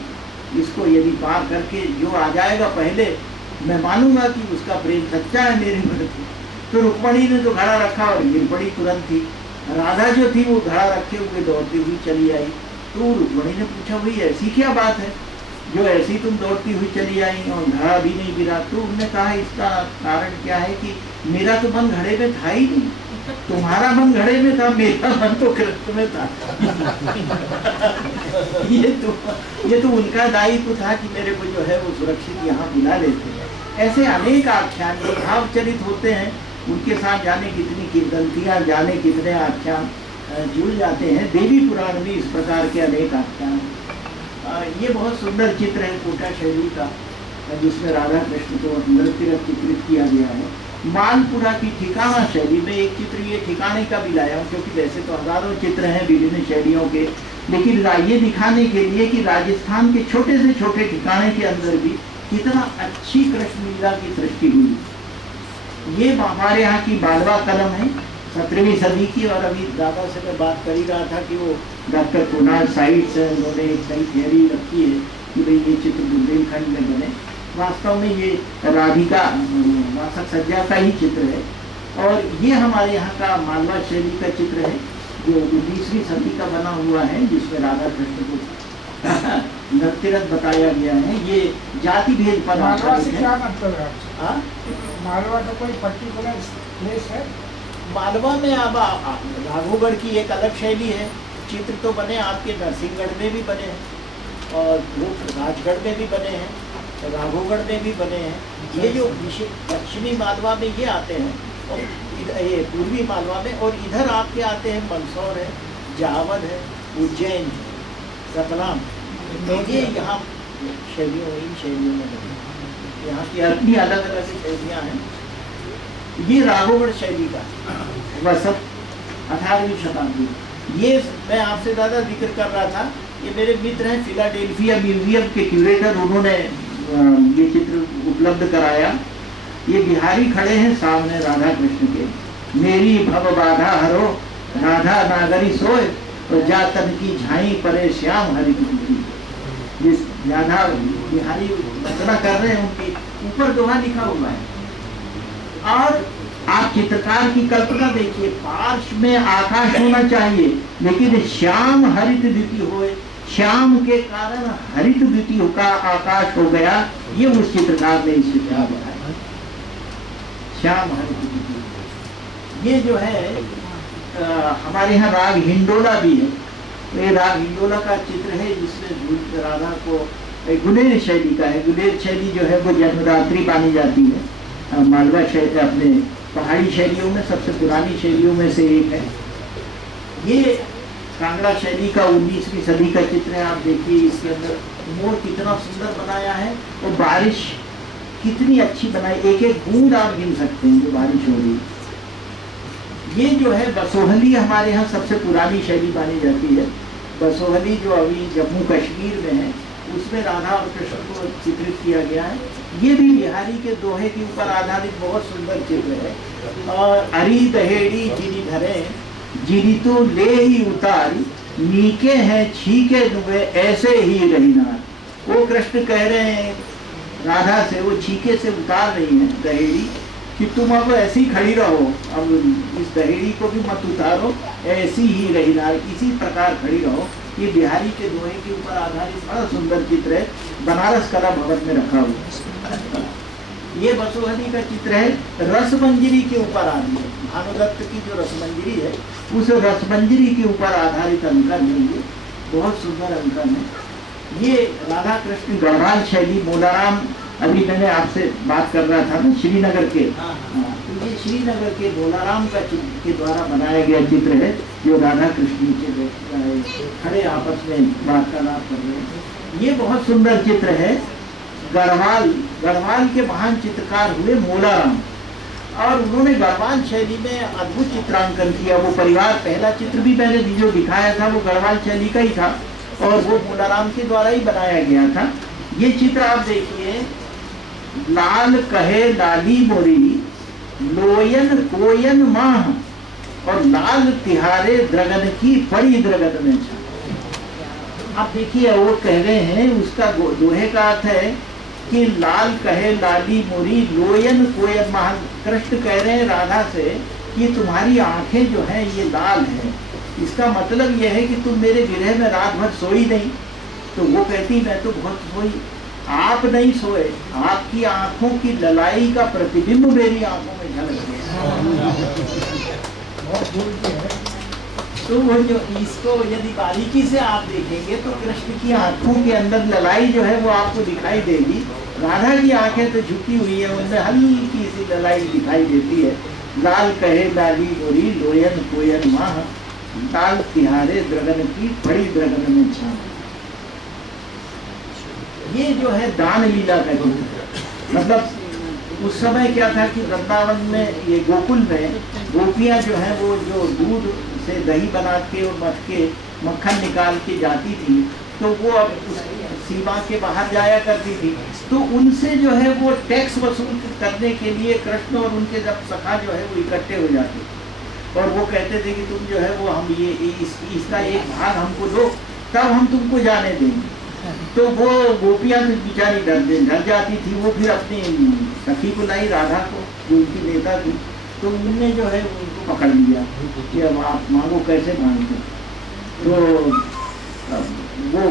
इसको यदि पार करके जो आ जाएगा पहले, मैं मानूंगा कि उसका प्रेम सच्चा है मेरे प्रति। तो रुक्मणी ने तो घड़ा रखा और गिर पड़ी तुरंत ही। राधा जो थी वो घड़ा रखे हुए दौड़ती हुई चली आई। तो रुक्मणी ने पूछा भाई ऐसी क्या बात है जो ऐसी तुम दौड़ती हुई चली आई और घड़ा भी नहीं गिरा? तो उन्होंने कहा इसका कारण क्या है कि मेरा तो मन घड़े में था ही नहीं, तुम्हारा मन घड़े में था, मेरा मन तो कृष्ण में था। ये तो उनका दायित्व था कि मेरे को जो है वो सुरक्षित यहाँ बुला लेते हैं। ऐसे अनेक आख्यान जो भावचरित होते हैं, उनके साथ जाने कितनी किंवदंतियाँ, जाने कितने आख्यान जुड़ जाते हैं। देवी पुराण में इस प्रकार के अनेक आख्यान। ये बहुत सुंदर चित्र है कोटा शैली का, जिसमें राधा कृष्ण को नृत्य चित्रित किया गया है। मालपुरा की ठिकाना शैली में एक चित्र ये ठिकाने का भी लाया हूँ, क्योंकि वैसे तो हजारों चित्र हैं विभिन्न शैलियों के, लेकिन ये दिखाने के लिए कि राजस्थान के छोटे से छोटे ठिकाने के अंदर भी कितना अच्छी कृष्ण लीला की सृष्टि हुई। ये हमारे यहाँ की मालवा कलम है 17वीं सदी की, और अभी दादा से मैं बात कर ही रहा था कि वो डॉक्टर कुणाल साइट्स है, उन्होंने एक सही थियरी रखी है कि भाई ये चित्र बुंदेलखंड में बने। वास्तव में ये राधिका वासक सज्जा का ही चित्र है, और ये हमारे यहाँ का मालवा शैली का चित्र है जो 19वीं सदी का बना हुआ है, जिसमें राधा कृष्ण को नृत्यरत बताया गया है। ये जाति भेद पर मालवा से क्या मतलब है? हाँ, मालवा का कोई पर्टिकुलर प्लेस है? मालवा में अब राघोगढ़ की एक अलग शैली है। चित्र तो बने आपके नरसिंहगढ़ में भी बने हैं और राजगढ़ में भी बने हैं, राघोगढ़ में भी बने हैं। ये जो पश्चिमी मालवा में ये आते हैं, और ये पूर्वी मालवा में, और इधर आपके आते हैं मंदसौर है, जावल है, उज्जैन है, रतलाम। ये यहाँ शैलियों इन शैलियों में बने, यहाँ की अपनी अलग अलग शैलियाँ हैं। ये राघोगढ़ शैली का वसत 18वीं शताब्दी। ये मैं आपसे ज़्यादा जिक्र कर रहा था, ये मेरे मित्र हैं फिलाडेल्फिया म्यूजियम के क्यूरेटर, उन्होंने ये चित्र उपलब्ध कराया। ये बिहारी खड़े हैं सामने राधा कृष्ण के, मेरी भव बाधा हरो राधा नागरी सोए, तो जातन की झाई परे श्याम हरि की। जिस राधा बिहारी रचना कर रहे हैं, उनकी ऊपर दोहा लिखा हुआ है। और आप चित्रकार की कल्पना देखिए, पार्श्व में आकाश होना चाहिए, लेकिन श्याम हरित द्वितीय होए, श्याम के कारण हरित द्वितीय का आकाश हो गया। ये उस चित्रकार ने इससे क्या बनाया, श्याम हरित द्वितीय। ये जो है हमारे यहाँ राग हिंडोला भी है। ये राग हिंडोला का चित्र है, जिसमें राधा को गुलेर शैली का है। गुलेर शैली जो है वो जन्मरात्रि मानी जाती है। मालवा शैली अपने पहाड़ी शैलियों में सबसे पुरानी शैलियों में से एक है। ये कांगड़ा शैली का 19वीं सदी का चित्र है। आप देखिए इसके अंदर मोर कितना सुंदर बनाया है, और बारिश कितनी अच्छी बनाई, एक एक बूंद आप गिन सकते हैं जो बारिश हो रही है। ये जो है बसोहली हमारे यहाँ सबसे पुरानी शैली मानी जाती है। बसोहली जो अभी जम्मू कश्मीर में है, उसमें राधा और कृष्ण को चित्रित किया गया है। ये भी बिहारी के दोहे के ऊपर आधारित बहुत सुंदर चित्र है। और अरी दहेड़ी जिनी धरे जिनी तो ले ही उतारी, नीके हैं छीके दुबे ऐसे ही रहना। वो कृष्ण कह रहे हैं राधा से, वो छीके से उतार रही है दहेड़ी, कि तुम अब ऐसी खड़ी रहो, अब इस दहेड़ी को भी मत उतारो, ऐसी ही रहना, इसी प्रकार खड़ी रहो। ये बिहारी के दोहे के ऊपर आधारित बड़ा सुंदर चित्र है, बनारस कला भवन में रखा हुआ। ये बसोहली का चित्र है, रसमंजरी के ऊपर आधारित, भानुदत्त की जो रसमंजरी है उस रसमंजरी के ऊपर आधारित अंकन है। ये बहुत सुंदर अंकन है। ये राधा कृष्ण गढ़वाल शैली, मोलाराम, अभी मैंने आपसे बात कर रहा था ना श्रीनगर के, ये श्रीनगर के बोलाराम का के द्वारा बनाया गया चित्र है, जो राधा कृष्ण नीचे खड़े आपस में वार्तालाप कर रहे हैं। ये बहुत सुंदर चित्र है। गढ़वाल के महान चित्रकार हुए मोलाराम, और उन्होंने गढ़वाल शैली में अद्भुत चित्रांकन किया। वो परिवार, पहला चित्र भी मैंने जो दिखाया था वो गढ़वाल शैली का ही था, और वो मोलाराम के द्वारा ही बनाया गया था। ये चित्र आप देखिए, लाल कहे लाली मोरी लोयन कोयन माह, और लाल तिहारे द्रगन की पड़ी द्रगन में छा। आप देखिए, वो कह रहे हैं, उसका दोहे का अर्थ है कि लाल कहे लाली मोरी लोयन कोयन माह। कृष्ण कह रहे हैं राधा से कि तुम्हारी आंखें जो हैं ये लाल हैं, इसका मतलब यह है कि तुम मेरे विरह में रात भर सोई नहीं। तो वो कहती मैं तो बहुत सोई। आप नहीं सोए, आपकी आंखों की ललाई का प्रतिबिंब मेरी आंखों में झलक गया। बहुत दूर की है। तो वो जो इसको यदि बारीकी से आप देखेंगे तो कृष्ण की आंखों के अंदर ललाई जो है वो आपको दिखाई देगी। राधा की आंखें तो झुकी हुई है, उनमें हल्की सी ललाई दिखाई देती है। लाल कहे लाली गोरी लोयन कोयन माह, लाल तिहारे द्रगन की बड़ी द्रगन में छा। ये जो है दान लीला का चित्र। मतलब उस समय क्या था कि वृंदावन में, ये गोकुल में गोपियां जो है वो जो दूध से दही बना के और मक्खन निकाल के जाती थी, तो वो अब उस सीमा के बाहर जाया करती थी। तो उनसे जो है वो टैक्स वसूल करने के लिए कृष्ण और उनके जब सखा जो है वो इकट्ठे हो जाते, और वो कहते थे कि तुम जो है वो हम ये इसका एक भाग हमको दो, तब हम तुमको जाने देंगे। तो वो गोपियां तो बेचारी डर जाती थी। वो फिर अपनी सखी को लाई, राधा को, जो उनकी नेता थी, तो उनने जो है उनको पकड़ लिया कि अब आप मांगो, कैसे मांगते। तो वो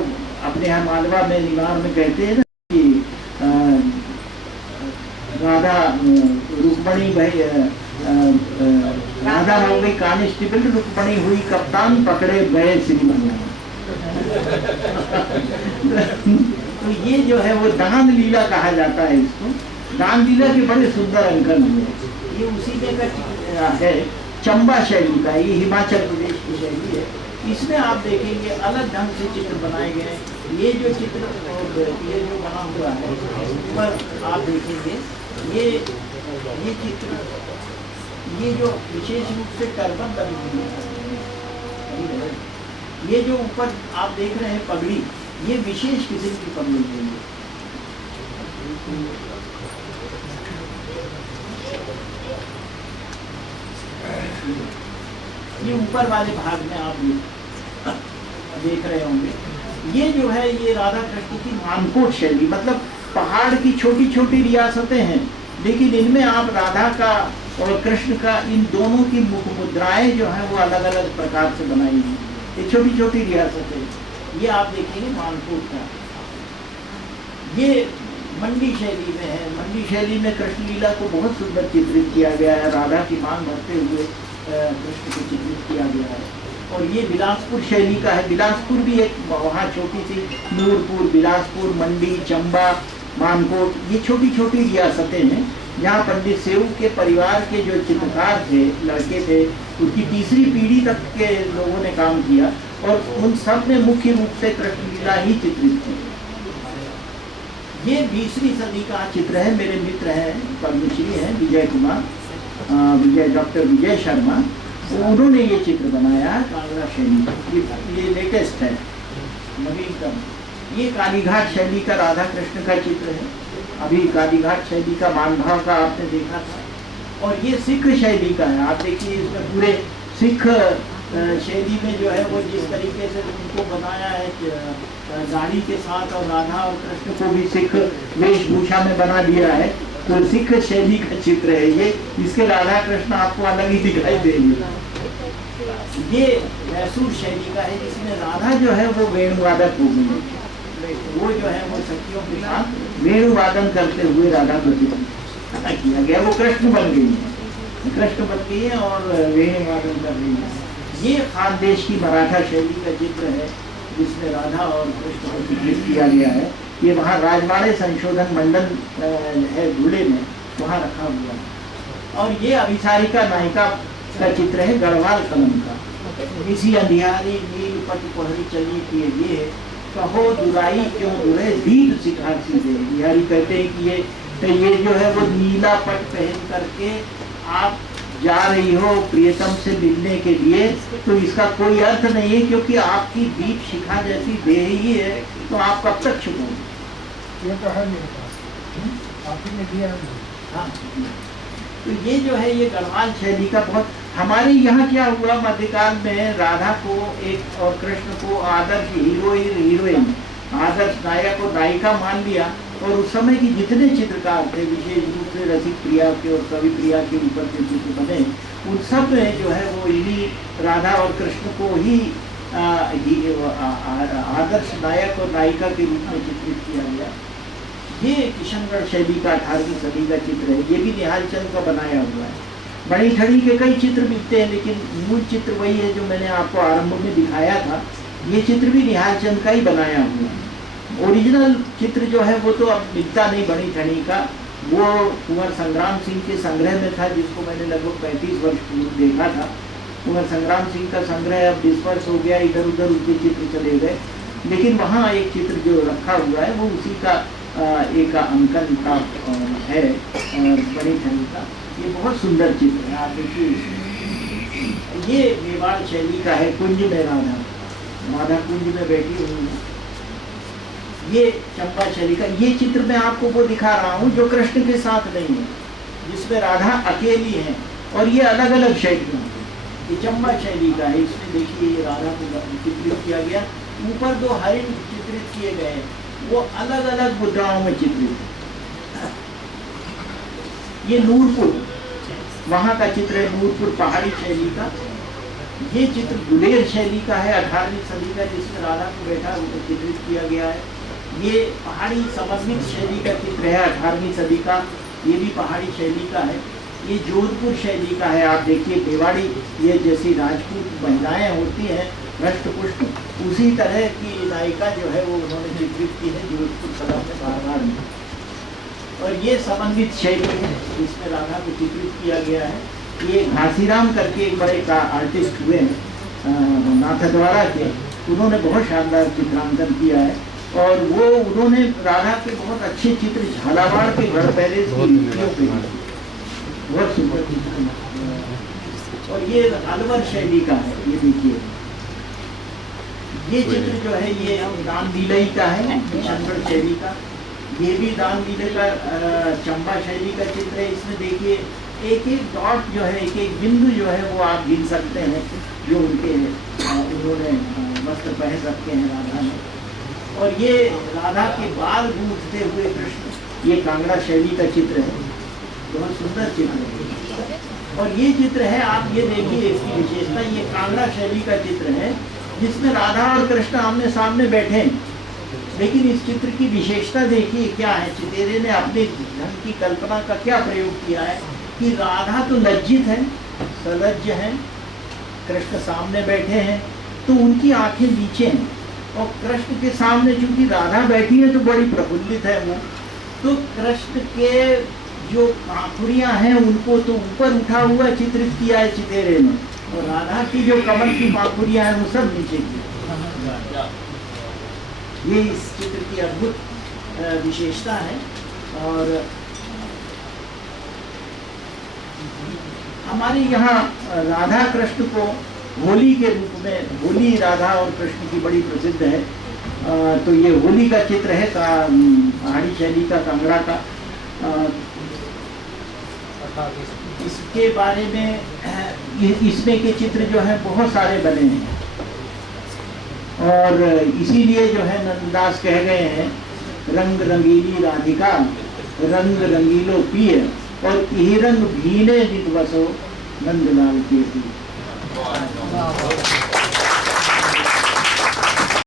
अपने यहाँ मालवा में निवार में कहते हैं ना कि राधा रुक्मणी भाई, राधा हो गई कांस्टेबल, रुक्मणी हुई कप्तान, पकड़े गए श्रीमंदिर। तो ये जो है वो दान लीला कहा जाता है इसको। दान लीला के बड़े सुंदर अंकन हुए। ये उसी में का है, चंबा शैली का, ये हिमाचल प्रदेश की शैली है। इसमें आप देखेंगे अलग ढंग से चित्र बनाए गए हैं। ये जो चित्र और ये जो बना हुआ है ऊपर आप देखेंगे, ये चित्र, ये जो विशेष रूप से टर्बन बनी हुई है, ये जो ऊपर आप देख रहे हैं पगड़ी, ये विशेष किस्म की पगड़ी है। ये ऊपर वाले भाग में आप देख रहे होंगे। ये जो है ये राधा कृष्ण की मानकोट शैली, मतलब पहाड़ की छोटी छोटी रियासतें हैं, लेकिन इनमें आप राधा का और कृष्ण का, इन दोनों की मुख मुद्राएं जो हैं वो अलग अलग प्रकार से बनाई हैं। ये छोटी छोटी रियासतें, ये आप देखेंगे मानकोट का। ये मंडी शैली में है। मंडी शैली में कृष्ण लीला को बहुत सुंदर चित्रित किया गया है। राधा की मांग भरते हुए कृष्ण को चित्रित किया गया है। और ये बिलासपुर शैली का है। बिलासपुर भी एक वहाँ छोटी सी, नूरपुर, बिलासपुर, मंडी, चंबा, मानकोट, ये छोटी छोटी रियासतें हैं जहाँ पंडित सेऊ के परिवार के जो चित्रकार थे, लड़के थे, उनकी तीसरी पीढ़ी तक के लोगों ने काम किया, और उन सब ने मुख्य रूप से कृष्ण लीला ही चित्रित की। ये 20वीं सदी का चित्र है। मेरे मित्र हैं, पद्मश्री हैं, विजय कुमार, डॉक्टर विजय शर्मा, उन्होंने ये चित्र बनाया कांगड़ा शैली। ये लेटेस्ट है, नवीनतम। ये कालीघाट शैली का राधा कृष्ण का चित्र है। अभी कालीघाट शैली का मानभाव का आपने देखा था। और ये सिख शैली का है। आप देखिए इसमें पूरे सिख शैली में जो है वो जिस तरीके से उनको बनाया है, गाड़ी के साथ, और राधा और कृष्ण को भी सिख वेशभूषा में बना दिया है। तो सिख शैली का चित्र है ये। इसके राधा कृष्ण आपको अलग ही दिखाई देंगे। ये मैसूर शैली का है, जिसमें राधा जो है वो वेणुवादक हो गई है। वो जो है वो सखियों के साथ वेणुवादन करते हुए राधा को किया गया। वो कृष्ण बन गई है, कृष्ण बन गई है और वेणुवादन कर रही है। ये खानदेश की मराठा शैली का चित्र है, जिसमें राधा और कृष्ण को चित्रित किया गया है। ये वहाँ राजवाड़े संशोधन मंडल है धुले में, वहाँ रखा हुआ है। और ये अभिसारिका नायिका का चित्र है गढ़वाल कलम का। इसी अंधियारी नील पट पहरी चली किए ये कहो दुराई क्यों दुरे दीद सिखा सीधे। बिहारी कहते हैं कि ये जो है वो नीला पट पहन करके आप जा रही हो प्रियतम से मिलने के लिए, तो इसका कोई अर्थ नहीं है, क्योंकि आपकी दीप शिखा जैसी देह ही है, तो आप कब तक छुपोगे। ये तो है मेरे पास, आप ही ने दिया है मुझे। हाँ, तो ये जो है ये गढ़वाल शैली का बहुत। हमारे यहाँ क्या हुआ मध्यकाल में, राधा को एक और कृष्ण को आदर्श हीरोइन आदर्श नायक और नायिका मान लिया, और उस समय की जितने चित्रकार थे, विशेष रूप से रसिक प्रिया के और कवि प्रिया के ऊपर के चित्र बने, उन सब में जो है वो इन्हीं राधा और कृष्ण को ही आदर्श नायक और नायिका के रूप में चित्रित किया गया। ये किशनगढ़ शैली का 18वीं सदी का चित्र है। ये भी निहाल चंद का बनाया हुआ है। बड़ी ठड़ी के कई चित्र मिलते हैं, लेकिन मूल चित्र वही है जो मैंने आपको आरंभ में दिखाया था। ये चित्र भी निहाल चंद का ही बनाया हुआ है। ओरिजिनल चित्र जो है वो तो अब मिलता नहीं बड़ी ठड़ी का, वो कुंवर संग्राम सिंह के संग्रह में था, जिसको मैंने लगभग 35 वर्ष पूर्व देखा था। कुंवर संग्राम सिंह का संग्रह अब डिस्पर्स हो गया, इधर उधर उसके चित्र चले गए, लेकिन वहाँ एक चित्र जो रखा हुआ है वो उसी का एक अंकन का है बड़ी ठंडी का। ये बहुत सुंदर चित्र है, आप देखिए। ये मेवाड़ शैली का है, कुंज में राधा कुंज में बैठी हुई है। ये चंपा शैली का ये चित्र मैं आपको वो दिखा रहा हूँ जो कृष्ण के साथ नहीं है, जिसमें राधा अकेली है, और ये अलग अलग शैलियाँ हैं। ये चंपा शैली का है। इसमें देखिए ये राधा को चित्रित किया गया, ऊपर 2 हरिण चित्रित किए गए, वो अलग अलग मुद्राओं में चित्रित। ये नूरपुर वहाँ का चित्र है, नूरपुर पहाड़ी शैली का। ये चित्र गुलेर शैली का है, 18वीं सदी का, जिसमें राधा को बैठा चित्रित किया गया है। ये पहाड़ी समन्वित शैली का चित्र है, 18वीं सदी का, ये भी पहाड़ी शैली का है। ये जोधपुर शैली का है। आप देखिए मेवाड़ी, ये जैसी राजपूत महिलाएं होती हैं हृष्टपुष्ट, उसी तरह की नायिका जो है वो उन्होंने चित्रित की है जोधपुर कलम में बार। और ये समन्वित शैली है, जिसमें राधा को चित्रित किया गया है। ये घासीराम करके एक बड़े का आर्टिस्ट हुए हैं नाथद्वारा के, उन्होंने बहुत शानदार चित्रांकन किया है, और वो उन्होंने राधा के बहुत अच्छे चित्र झालावाड़ के घर पहले बहुत सुंदर चित्र। और ये अलवर शैली का है। ये देखिए ये चित्र जो है ये दान दिलई का है, किशनगढ़ शैली का। ये भी दान दिलई का चंपा शैली का चित्र है। इसमें देखिए एक एक डॉट जो है, एक एक बिंदु जो है वो आप गिन सकते हैं, जो उनके उन्होंने वस्त्र पहन रखे हैं राधा ने। और ये राधा के बाल गूंथते हुए कृष्ण, ये कांगड़ा शैली का चित्र है, बहुत सुंदर चित्र है। और ये चित्र है, आप ये देखिए इसकी विशेषता, ये कांगड़ा शैली का चित्र है, जिसमें राधा और कृष्ण आमने सामने बैठे हैं। लेकिन इस चित्र की विशेषता देखिए क्या है, चितेरे ने अपने ढंग की कल्पना का क्या प्रयोग किया है कि राधा तो लज्जित है, सलज्ज है, कृष्ण सामने बैठे हैं तो उनकी आंखें नीचे हैं, और कृष्ण के सामने चूंकि राधा बैठी है तो बड़ी प्रफुल्लित है वो, तो कृष्ण के जो पाखुड़ियां हैं उनको तो ऊपर उठा हुआ चित्रित किया है चितेरे में, और राधा की जो कमल की पाखुड़ियां हैं वो सब नीचे की। ये इस चित्र की अद्भुत विशेषता है। और हमारे यहाँ राधा कृष्ण को होली के रूप में, होली राधा और कृष्ण की बड़ी प्रसिद्ध है। तो ये होली का चित्र है पहाड़ी शैली का, कांगड़ा का। इसके बारे में इसमें के चित्र जो है बहुत सारे बने हैं, और इसीलिए जो है नंददास कह गए हैं, रंग रंगीली राधिका रंग रंगीलो पिय, और यही रंग भीने नित बसो नंदलाल के।